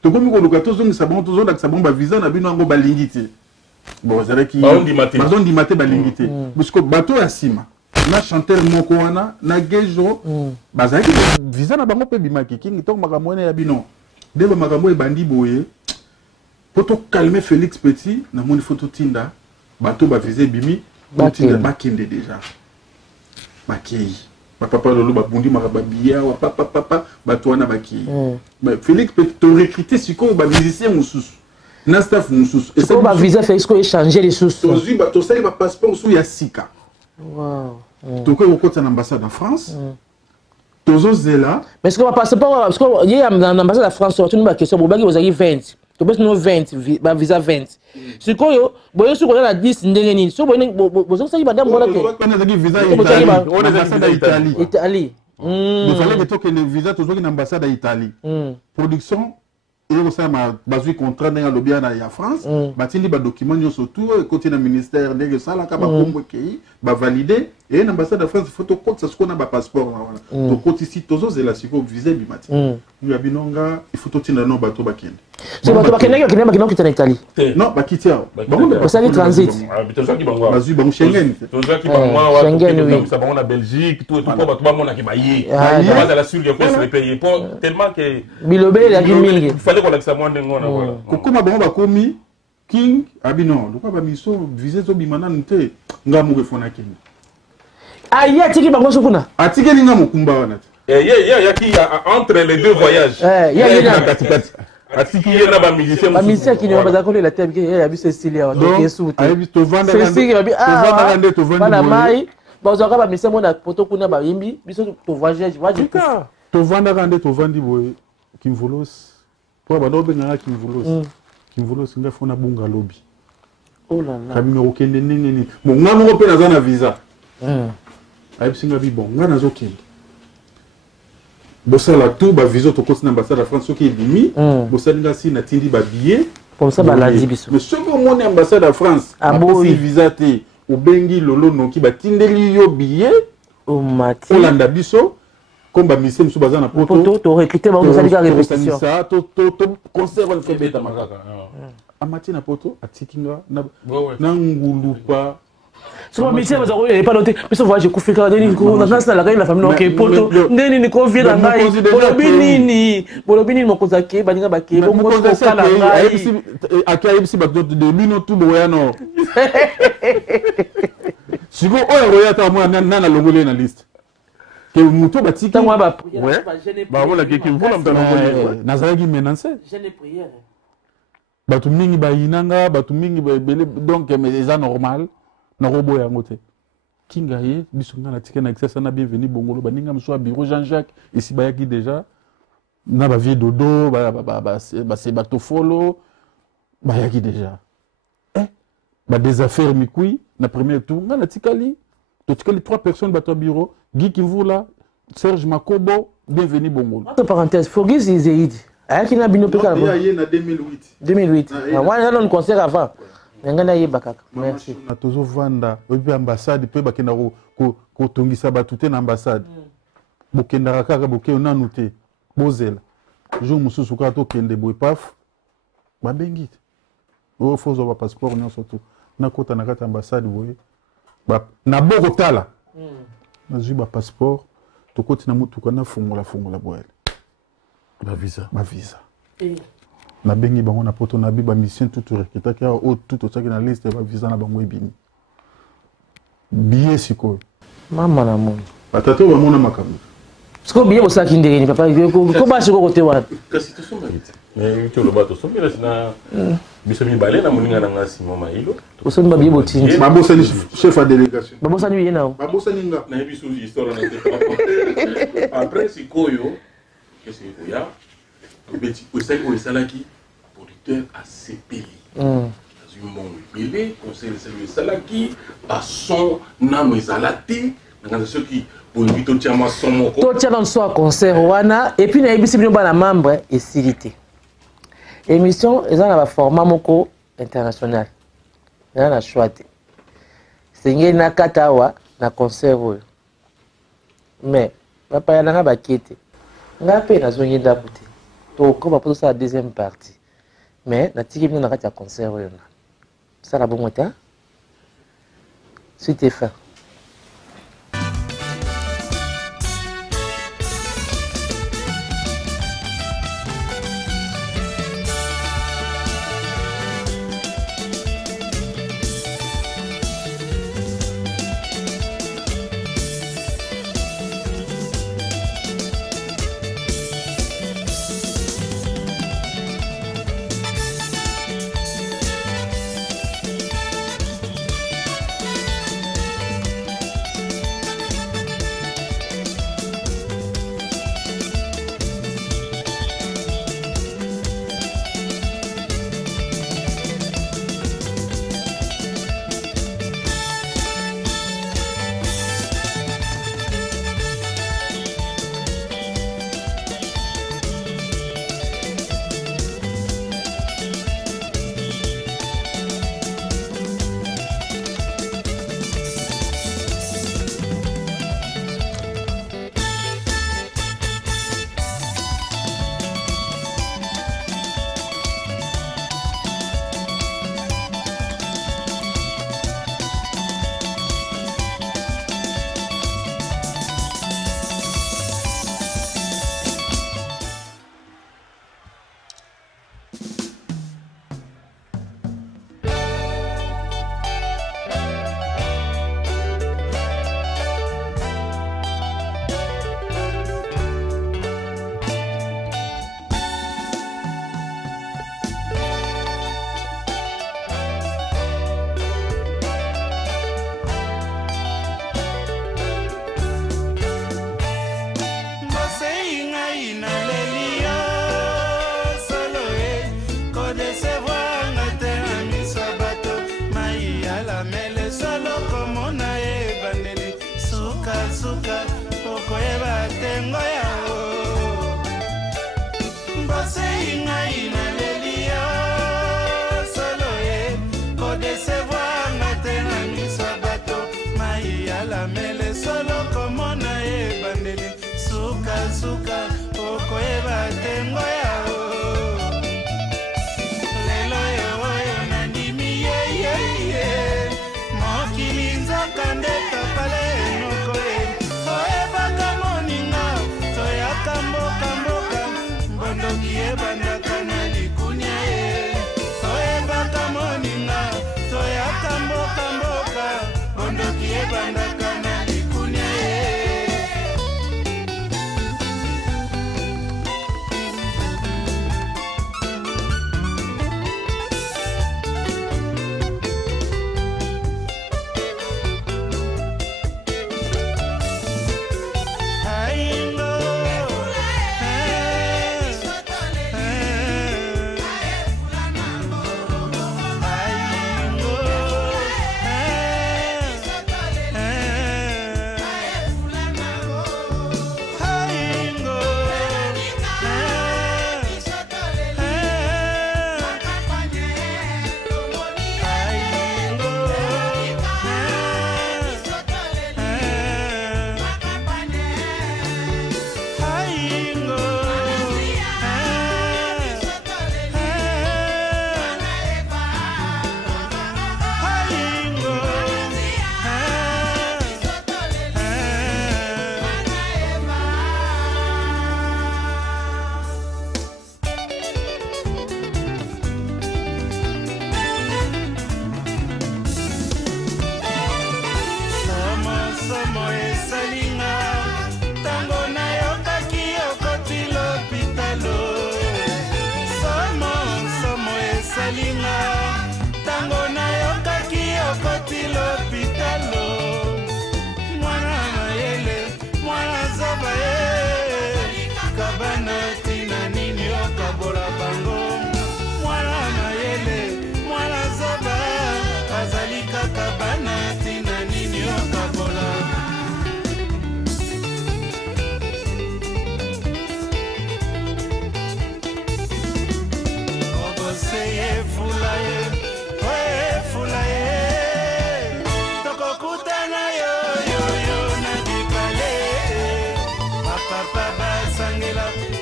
to komi ko lokato zongi sabon to zonda sabon ba visa na bino ngo balingi te bon c'est qui bazon di maté balingi te parce que bato ya sima na chanteur moko wana na gejo bazaki visa na bango pe bimaki kingi to makambo ya bino de ba makambo e bandi boye poto calmer Félix Petit na moni photo tinda bato ba visa bimi tinda bakende déjà bakei papa lolo ba bundi makaba biya wa papa bato wana baki Félix Petit to recruter siko ba musicien mususu na staff mususu et ça ba visa Félix ko échanger les sous to sali ba passeport sous ya sika wow to ko okota na ambassade en France tozo zela mais ce que ba passeport parce que y a na ambassade de France surtout ba question bo baki bozaki 20 to bes no 20 ba visa 20 sikoyo boyo suko na 10 ndenge nini so boyo bozo sali ba dambola ke on a visa Italie il fallait que to que le visa tozo ki na ambassade à Italie production et ça m'a basé contrat dans le bien à France batili ba document nyonso tout côté na ministère de ça là ka ba kombo kei ba valider et l'ambassade de France photo code ça ce qu'on a ba passeport là to côté ici tozo zela siko visa bimati ya binonga il faut totina no bato bakende so bato bakende yo kinema kinoko kitana Italie non bakitia bango ça transit tozo ki bango bazu bango Schengen tozo ki bango wa Schengen ça bango na Belgique tout ko bato ba mona ki baye ba la sur les les pays tellement que bilobé la gimingi qu'on a que ça moins de ngona voilà kokoma bango bakomi king abino lokwa ba miso visa zo bimana nte ngamu ke fona king aïe atiki bango sokuna atiki ninga mukumba wana ya qui entre les deux voyages atiki na ba musicien qui ne va pas connaître la tête qui a vu Cécilia donc yesu to vanda gande to vanda mai bazaka ba musicien mona poto kuna ba yimbi biso to voyage waji to vanda gande to vandi boye kimvolos pour ba dobe ngaka kimvolos nga fona bunga lobby oh là là kabino okende nini bon ngamo ko pe na visa ayibisinga bi bon nga nazo kende bosala tout ba visa to continue ambassade de France qui bimi bosala nga si na tindi ba billet comme ça ba la dibiso mais ce que mon ambassade de France si visa te ou bengi lolo noki ba tindeli yo billet o mati olanda biso comme ba mission so bazana poto to recruter ba osali ka répétition ça to concert on fait beta makaka amati na poto atikinga na ngulupa so métier baza ko pas noté mais so voyage kufika ndeni ko na la la famille OK poto ndeni ni ko vient ngai bolobi nini mokoza ke baninga ba ke bongo ko kala ngai akia ibisi ba de bino tout boya no siko oyo roya ta mo na longole na liste que muto batiki tangwa ba ba wala ke kimvula mtana nazalaki menance jeune prière batu mingi ba inanga batu mingi ba belé donc mais c'est normal na robo yango te kinga ye biso ngana tika na accès na bienvenue bongolo baninga mso bureau Jean-Jacques ici bayaki déjà na ba vie dodo ba c'est bato follow bayaki déjà ba des affaires mikui na premier tour ngana tikali to tikali 3 personnes bato bureau Guy Kimvula Serge Makobo bienvenue bongolo entre parenthèse Fogis Izeid ayaki na bino peka na 2008 moi on concert avant ngana yeba kaka merci na tozo vanda obi ambassade pe bakenda ko tongisa batute na ambassade bokenda kaka bokeo nanu te bozela jour mususu ka to kende boy paf ba bengi o fozo ba passeport nyonso to na kota na kata ambassade boy ba na boko tala na zui ba passeport to koti na mutu kana fungola boy ba visa na bengi bango na poto na biba mission tout rekitaki o tout otaki na liste ba visa na bango ebini billet siko mama na mon atato ba mona makambo siko billet bosaki ndenge ni papa ko ba siko kote wa kasi to somba gite mais to lo bato sombi na sina biso mi balé na moninga na ngasi mama ilo to sombi ba billet botindi ba bosani chef à délégation ba bosani yena ba bosani nga na biso histoire na te après sikoyo qu'est-ce qu'il y a beti osaki osalaki producteur a sepeli. Azui mbongo ebele, conseil de salaki, bason nano ezalate, na ceux qui bolingi totia ma son moko. Totia dans soit concert wana et puis na ebisi bino bana membre et silité. Émission eza na ba format moko international. Na na choite. Sengeli na katawa na concert oyo. Mais papa ya nga bakete. Nga pe na zongi ndaku te. To ko ba posa la deuxième partie. Mais na tiki bino na kata concert oyo na. Ça la bonne ta. Suite fin.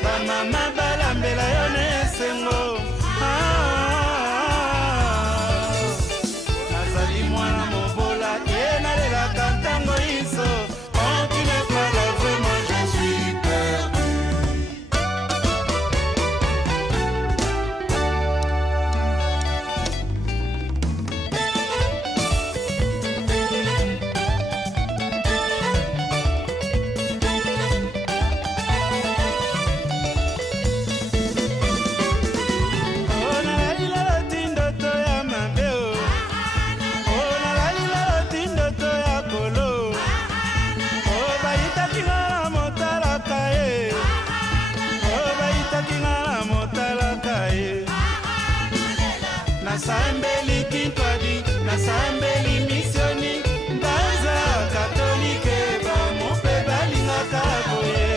Mama balambela yo nesengo nazali mwana mobola ye nalelaka ntango iso quand tu n'es pas là vraiment je suis perdu. Nasambeli kintwadi, nasambeli misioni, banza katolike ba mope balinga kaboye.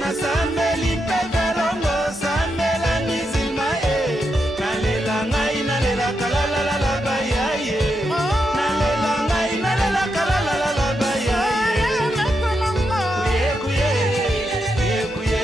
Nasambeli pevelongo, sambela mizilma nalela ngai nalela kalalala bayaye. Nalela ngai nalela kalalala bayaye. Kuye kuye kuye kuye.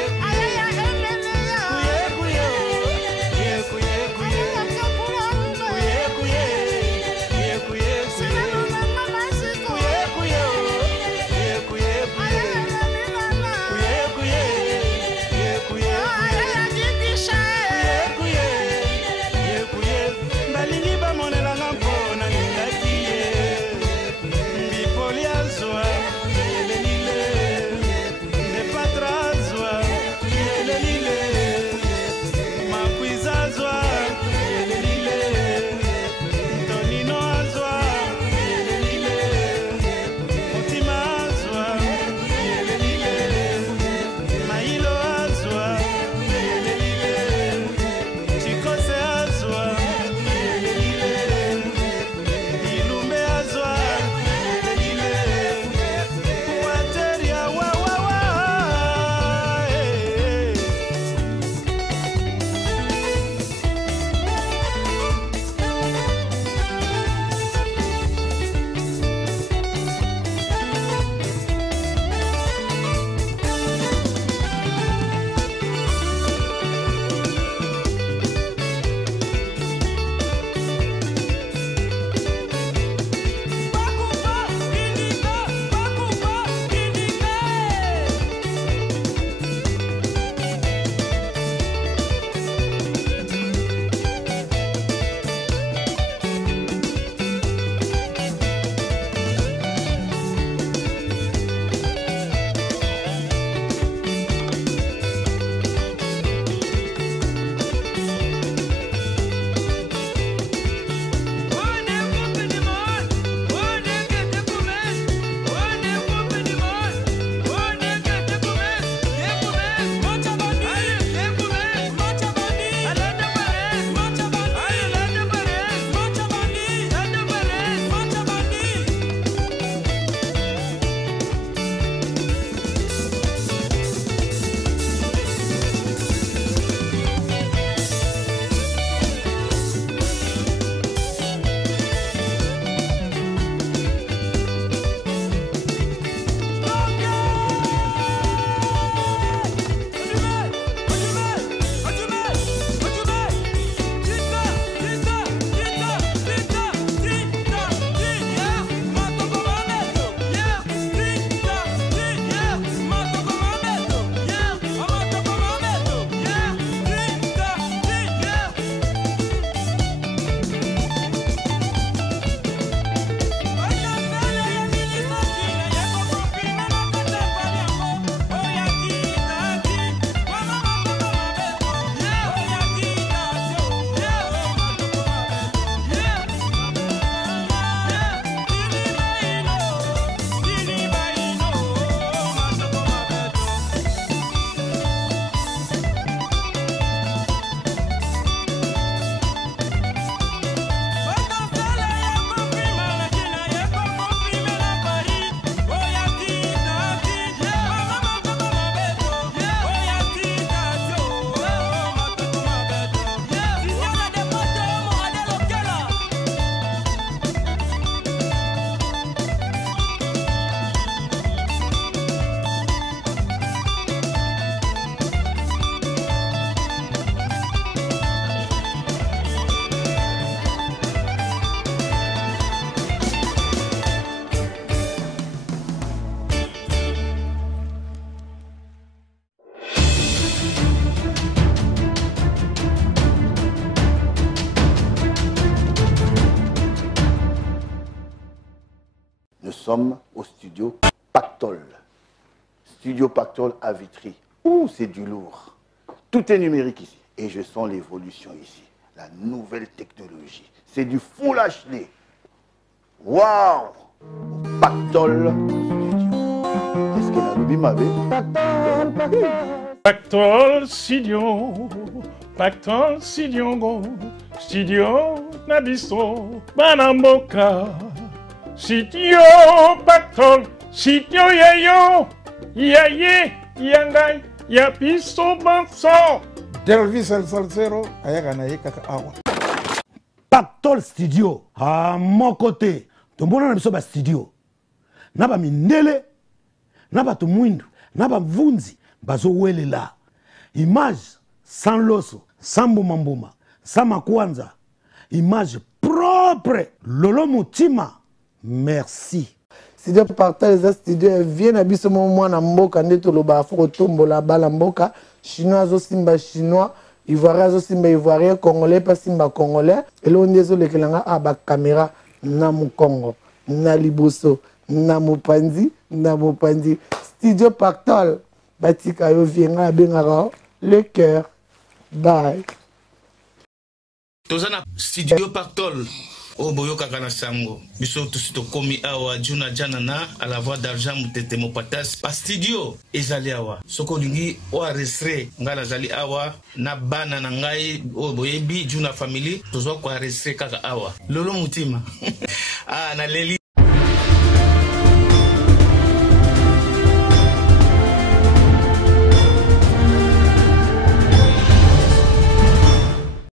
sommes au studio Pactol. Studio Pactol à Vitry. Ouh, c'est du lourd. Tout est numérique ici. Et je sens l'évolution ici. La nouvelle technologie. C'est du Full HD. Waouh! Pactol Studio. Est-ce qu'il a l'oublié ma vie? Pactol Studio. Pactol Studio. Studio Nabiso. Banamboka. Studio Pactol. Studio Yayo. Yaye. Yangai. Yapiso Banso. Delvis El Salsero. Ayagana Kaka Awa. Pactol Studio. À mon côté. Tombona na biso ba studio. Naba mindele. Naba tumwindu. Naba vunzi. Bazo wele la. Image sans loso. Sans mbuma. Sans makwanza. Image propre. Lolo mutima. Merci. Studio Pactol les studio vient à biso mo na mboka ndeto lo ba fo tombola bala mboka chinois zo simba chinois ivoirien zo simba ivoirien congolais pas simba congolais et lo ndezo lekelanga aba caméra na mu Congo na liboso na mopanzi Studio Pactol batika yo vienga bengara le cœur bye tozana Studio Pactol. Oh boyoka kana sango biso to komi awa juna jana na à la voix d'argent mutete mopatas pa studio ezali awa soko lingi o arrestre ngala zali awa na bana na ngai o boyebi juna family tozwa ko arrestre kaka awa lolo mutima ah na leli